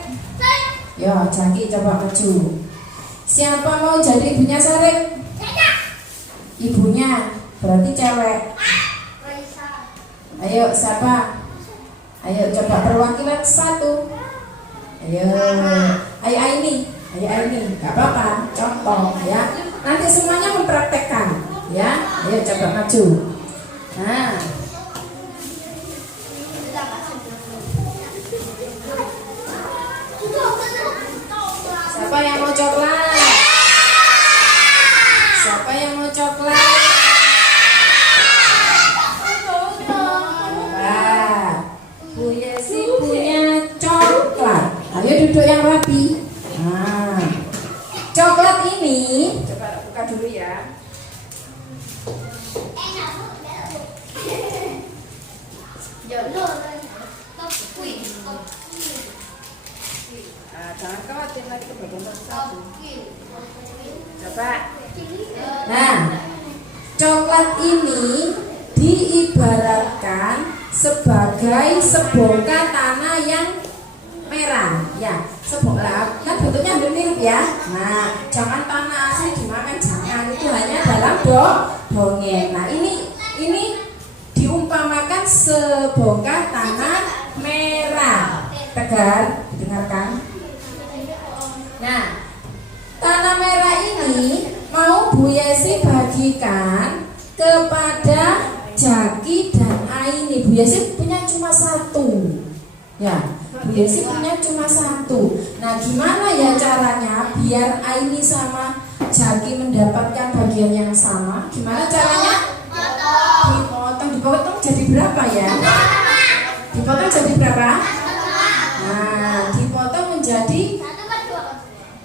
Yo, Jaki coba maju. Siapa mau jadi ibunya Sarip? Ibunya, berarti cewek. Ayo, siapa? Ayo coba perwakilan 1. Ayo Aini. Ayo Aini, gak apa-apa, contoh ya. Nanti semuanya mempraktekkan ya. Ayo coba maju. Nah, siapa yang mau coklat? Siapa yang mau coklat? Nah, Bu Yesi punya coklat. Ayo duduk yang rapi. Nah, coklat ini coba buka dulu ya. Nah, jangan khawatir lagi kebagian satu. Coba. Nah, coklat ini diibaratkan sebagai sebongkah tanah yang merah, ya. Sebongkah kan bentuknya mirip ya. Nah, jangan tanah asli dimakan, jangan, itu hanya dalam dongeng. Nah, ini diumpamakan sebongkah tanah merah. Tegar, didengarkan. Nah, tanah merah ini mau Bu Yesi bagikan kepada Jaki dan Aini. Bu Yesi punya cuma 1. Ya, Bu Yesi punya cuma 1. Nah, gimana ya caranya biar Aini sama Jaki mendapatkan bagian yang sama? Gimana caranya? Dipotong jadi berapa ya? Dipotong jadi berapa? Nah, dipotong menjadi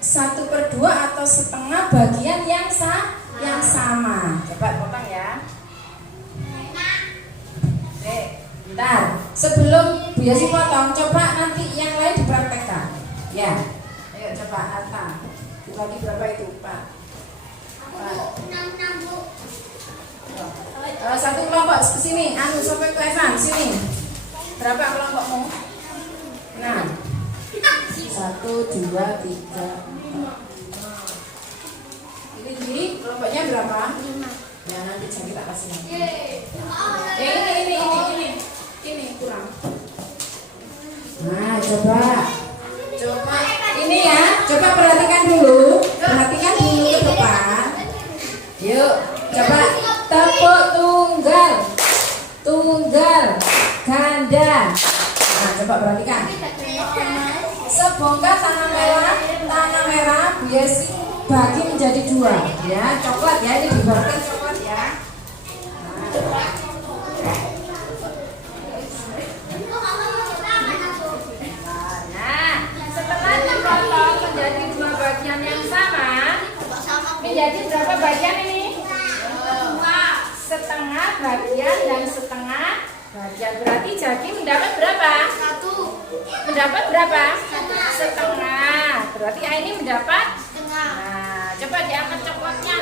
1/2 atau setengah bagian yang sama. Coba potong ya. Oke, bentar. Sebelum Bu Yesi potong, coba nanti yang lain dipraktekkan. Ya. Ayo coba Atta. Dibagi berapa itu, Pak? 1 kelompok ke sini, sampai ke Evan sini. Berapa kelompokmu? 6. 1, 2, 3, 4. Ini kelompoknya berapa? 5. Ya, nanti saya kita kasih lagi. Ini kurang. Nah, coba ini ya, coba perhatikan dulu ke depan. Yuk, coba tepuk tunggal ganda. Nah, coba perhatikan. Sebongkah tanah merah Bu Yesi bagi menjadi 2 ya. Coklat ya, ini dibuatkan coklat ya. Nah, setelah dipotong menjadi 2 bagian yang sama, menjadi berapa bagian ini? Setengah bagian dan setengah bagian. Berarti Jaki mendapat berapa? 1. Mendapat berapa? Setengah. Berarti Aini mendapat? Nah, coba diangkat coklatnya.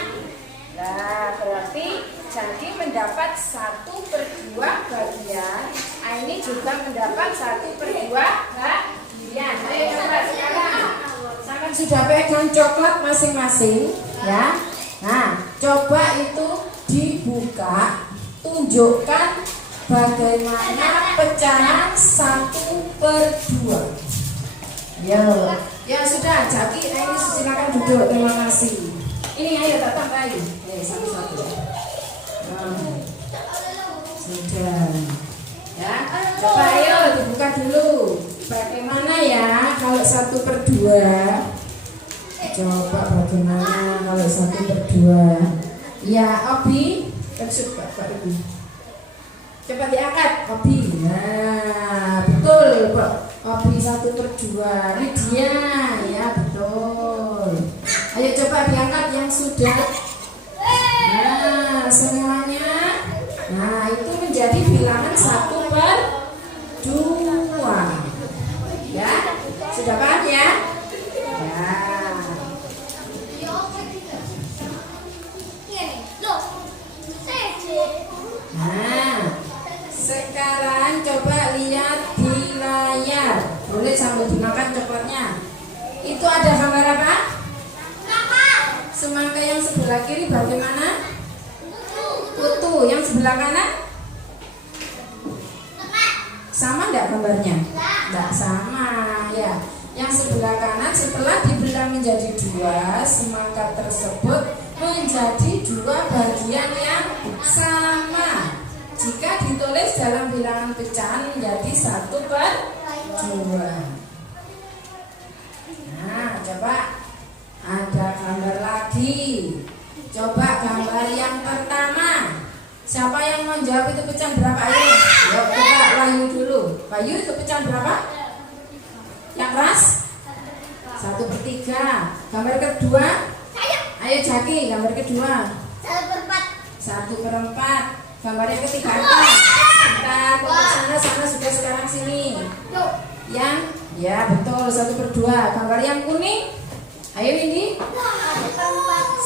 Nah, berarti Jaki mendapat 1/2 bagian. Aini juga mendapat 1/2 bagian. Ayo coba sekarang. Sampai sudah pegang coklat masing-masing, ya. Nah, coba itu dibuka, tunjukkan bagaimana pecahan 1/2. Ya sudah, Jaki, Aini silakan duduk. Terima kasih. Ini ayo datang Aini. Satu-satu. Sudah. Ya, coba ayo dibuka dulu. 2. Coba bagaimana kalau 1/2? Ya, Obi, Bapak Ibu. Coba diangkat, Obi. Nah, betul, Obi 1/2. Lydia, ya betul. Ayo coba diangkat yang sudah. Nah, semuanya. Nah, itu menjadi bilangan 1/2. Ya, sudah paham ya? Ya. Nah, sekarang coba lihat di layar. Boleh sambil dimakan coklatnya. Itu ada gambar apa? Semangka yang sebelah kiri bagaimana? Kutu. Yang sebelah kanan? Sama enggak gambarnya? Enggak sama ya. Yang sebelah kanan setelah dibelah menjadi 2, semangka tersebut menjadi 2 bagian yang sama. Jika ditulis dalam bilangan pecahan menjadi 1/2. Nah, coba ada gambar lagi. Coba gambar yang pertama. Siapa yang mau jawab itu pecahan berapa? Ayo, yuk coba Wahyu dulu. Wahyu itu pecahan berapa? Yang keras? 1/3. Gambar kedua? Ayo Jaki, gambar kedua. 1/4. Gambar yang ketiga apa? Bentar, sana sudah sekarang sini. Yang, ya betul 1/2. Gambar yang kuning? Ayo ini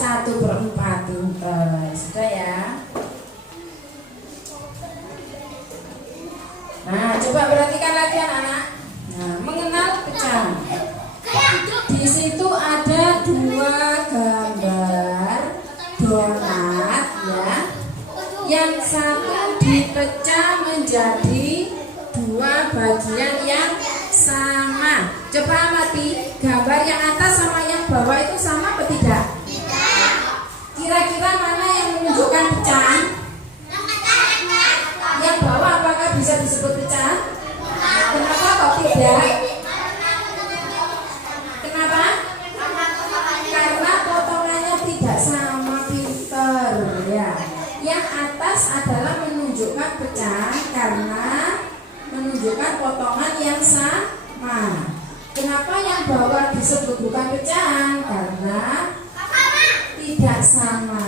1/4. Pintar, sudah ya. Nah, coba perhatikan lagi anak-anak. Nah, mengenal pecahan. Di situ ada 2 gambar donat ya. Yang satu dipecah menjadi 2 bagian yang sama. Coba amati gambar yang atas sama yang bawah itu sama atau tidak? Kira-kira mana yang menunjukkan pecahan? Yang bawah apakah bisa disebut pecahan? Kenapa kok tidak? Kenapa? Karena potongannya tidak sama. Pinter ya. Yang atas adalah menunjukkan pecahan karena menunjukkan potongan yang sama. Kenapa yang bawah disebut bukan pecahan? Karena tidak sama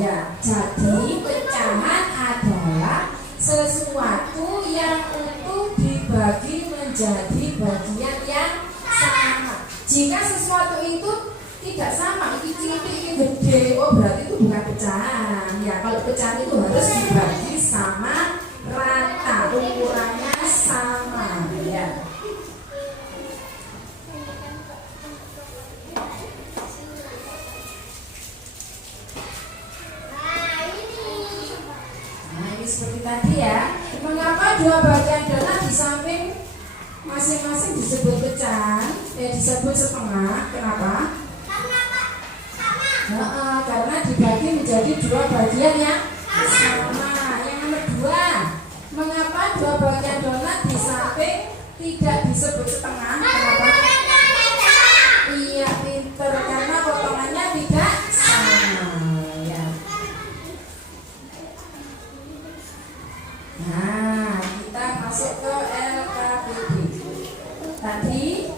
ya. Jadi pecahan adalah sesuatu yang utuh dibagi menjadi bagian yang sama. Jika sesuatu itu tidak sama, ini cilik, ini gede, oh berarti itu bukan pecahan. Ya, kalau pecahan itu harus dibagi sama rata, ukurannya sama. Ya. Nah, ini seperti tadi ya. Mengapa 2 bagian donat di samping masing-masing disebut pecahan? Disebut setengah. Kenapa? Karena dibagi menjadi 2 bagian yang sama. Yang nomor 2, mengapa 2 bagian donat di samping tidak disebut setengah? Kenapa? Iya, pinter, karena potongannya tidak sama ya. Nah, kita masuk ke LKPD. Tadi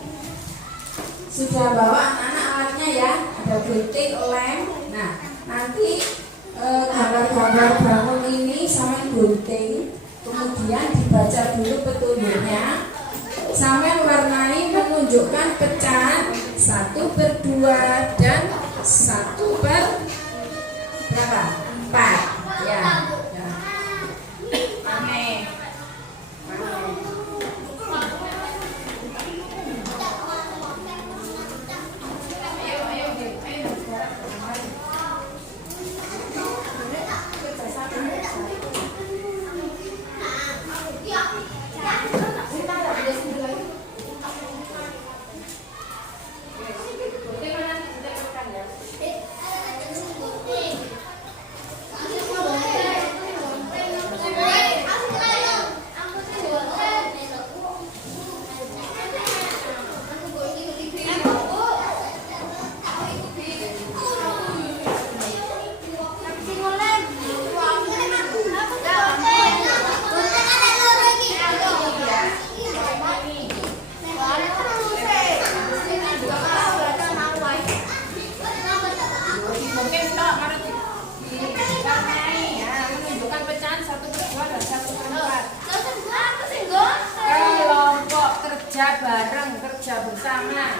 sudah bawa anak-anak alatnya ya. Ada gunting, lem. Nah, nanti gambar-gambar bangun ini sama gunting, kemudian dibaca dulu petunjuknya, sampai warnai menunjukkan pecahan 1/2 dan 1/4 ya. Aneh. kerja bareng, kerja bersama.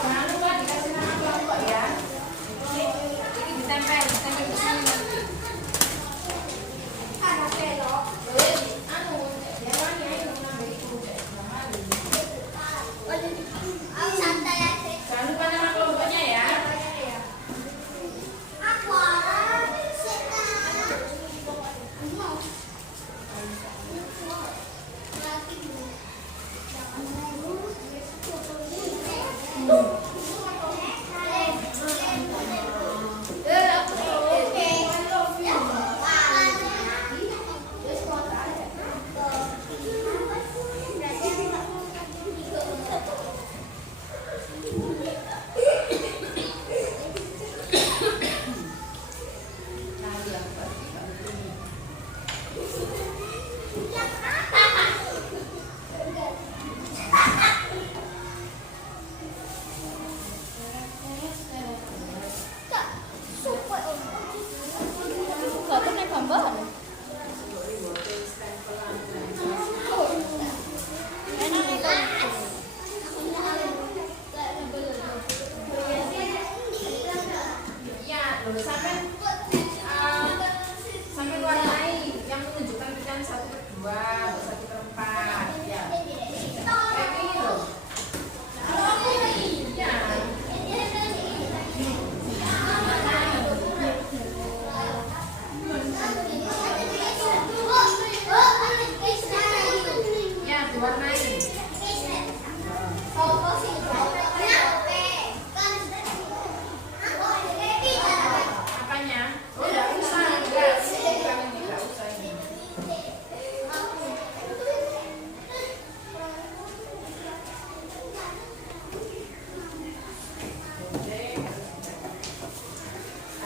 Jangan lupa dikasih nama kelompok ya. Ini ditempel di sini nanti. Jangan lupa nama kelompoknya ya. Sampai warnai yang menunjukkan pilihan 1/2 atau 1/4 ya. Kayak gini loh. Ya. Ya, diwarnai. Apanya? Oh, enggak usah. Enggak usah ini.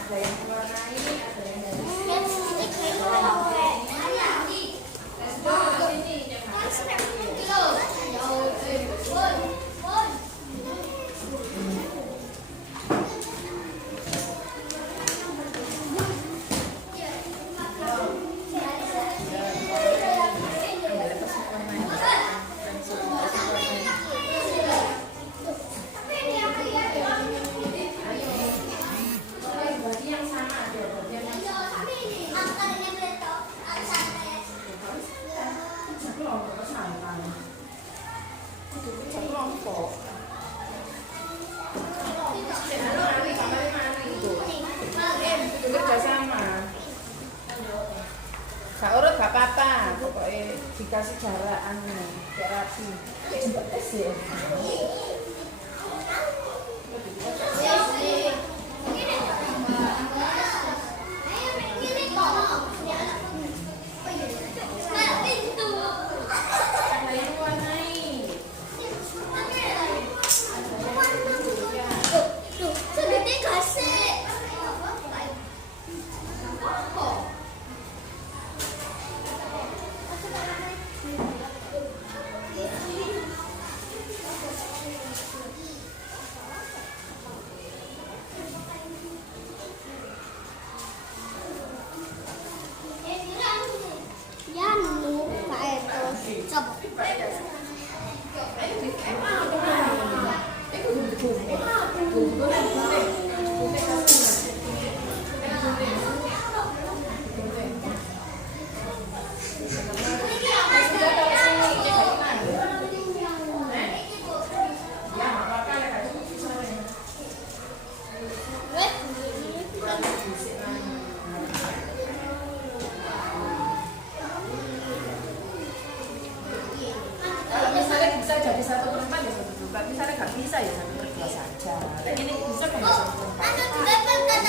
Ada yang diwarnai, ada yang dari yang sama ada yang kelompok santai. Kelompok. Kerja sama. Gak urut gak apa-apa, pokoknya dikasih jarak kayak rapi. Coba tes ya. Ada yang warnai. Kalau misalnya bisa jadi 1/4 ya 1/4, misalnya nggak bisa ya 1/2 saja. Nah, ini bisa kan 1/4?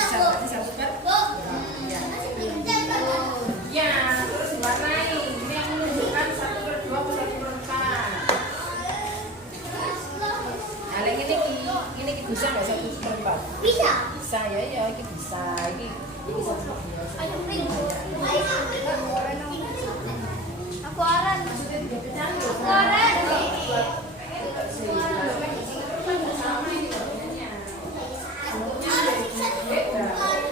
Bisa berarti 1/4. Ya, terus diwarnai. Ini yang menunjukkan 1/2 atau 1/4. Nah, ini bisa nggak 1/4? Bisa. Bisa ya, ini bisa. Ini bisa 1/2. Aku aran. Aku aran. Sama ini bagiannya. Beda.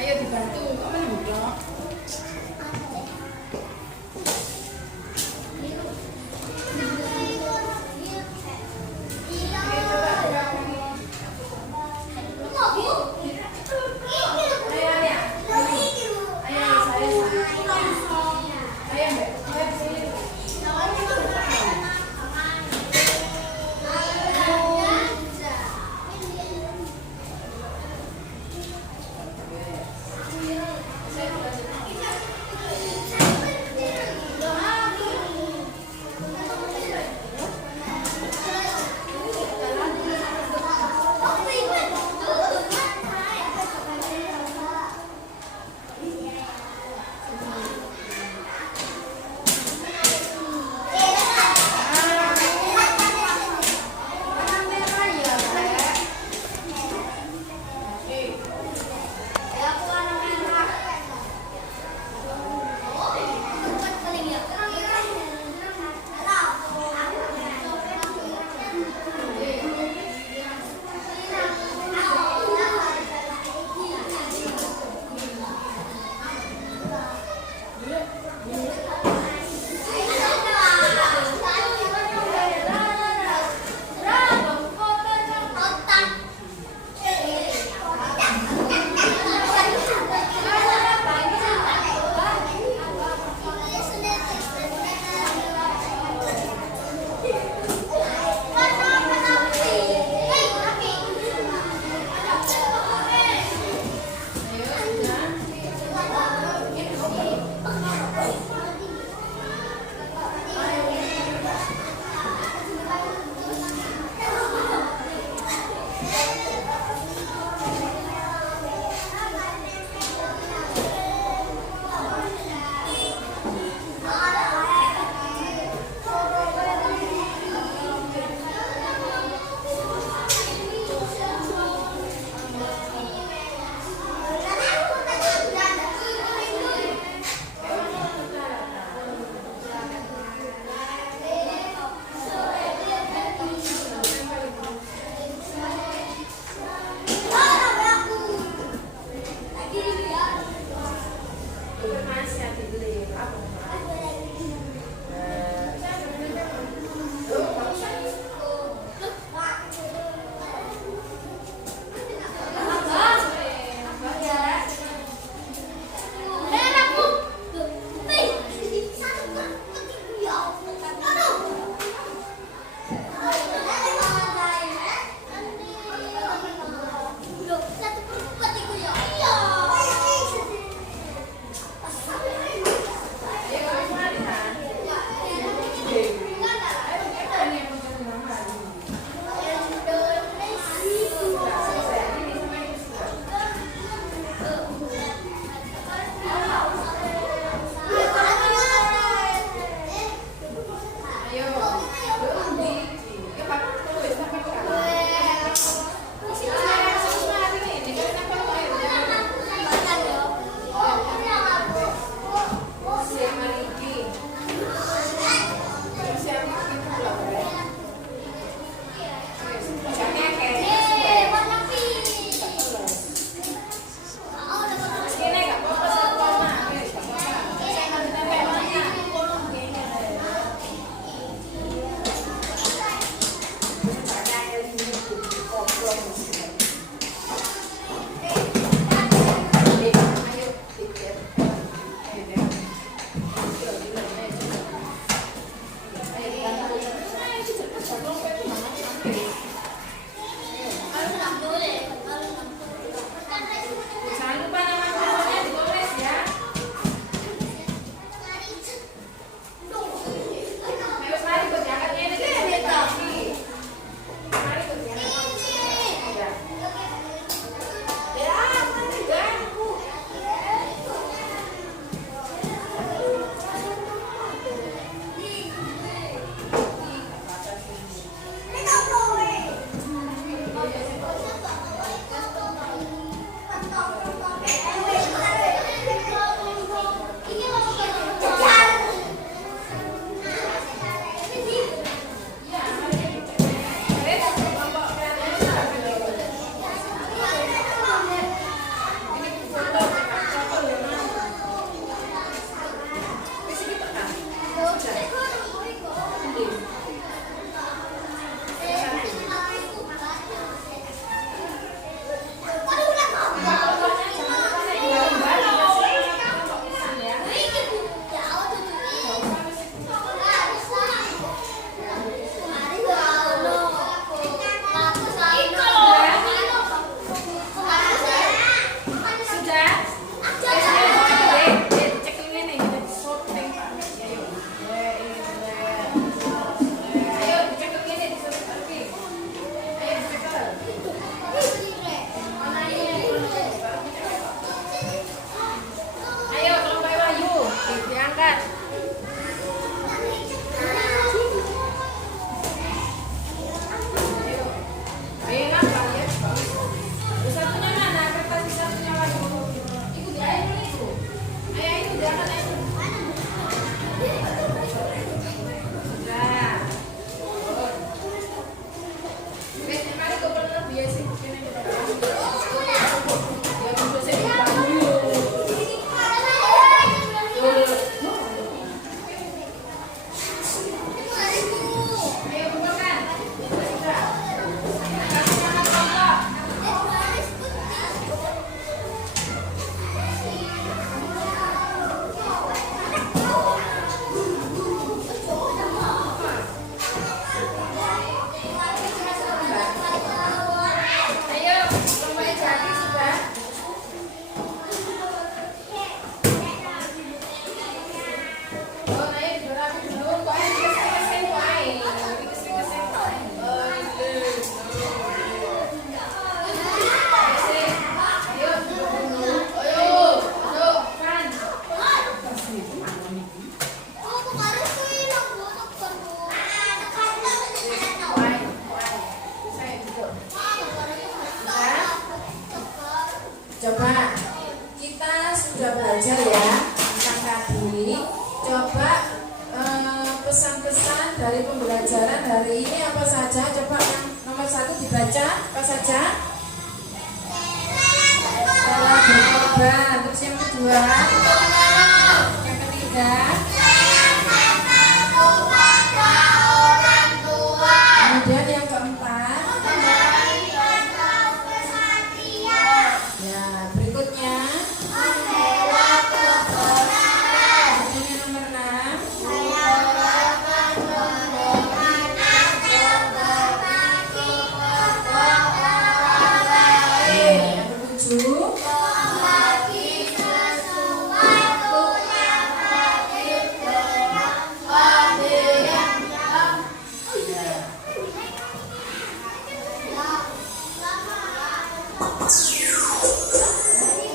Ayo dibantu, kok menunduk? dari pembelajaran hari ini apa saja? Coba yang nomor 1 dibaca apa saja? Salah berkorban. Terus yang kedua, yang ketiga, kemudian yang keempat, ya berikutnya, ini nomor 6. Yang ketujuh,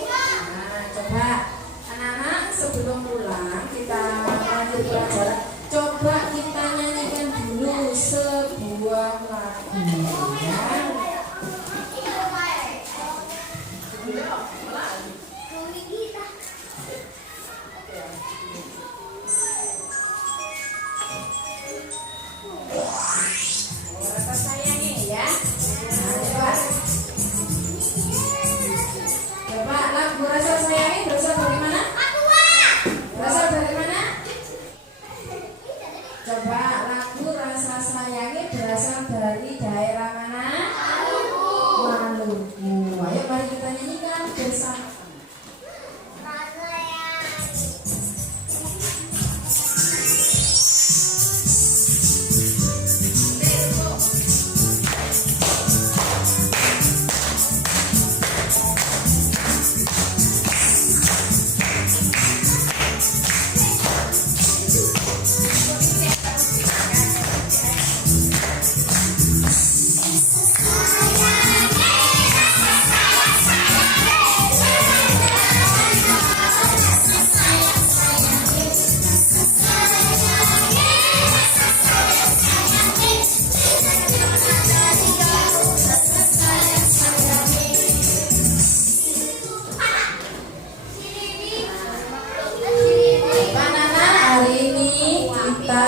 nah, coba anak-anak sebelum pulang kita lanjut pelajaran. Coba kita nyanyikan dulu sebuah lagu ya. Rasa sayangi ya. Nah, coba lagu rasa sayangi berasal dari mana? Berasal dari mana? Coba lagu rasa sayangi berasal dari daerah mana? Maluku. Ayo mari kita nyanyikan bersama.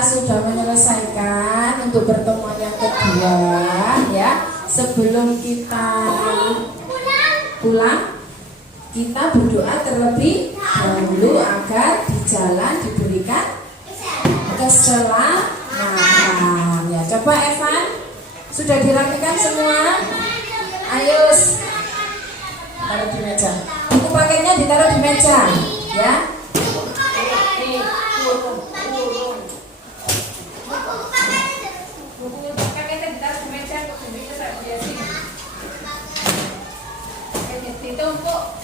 Sudah menyelesaikan untuk pertemuan yang kedua ya. Sebelum kita pulang, kita berdoa terlebih dahulu agar di jalan diberikan keselamatan ya. Coba Evan, sudah dirapikan semua? Ayo taruh di meja. Buku paketnya ditaruh di meja ya. Ditumpuk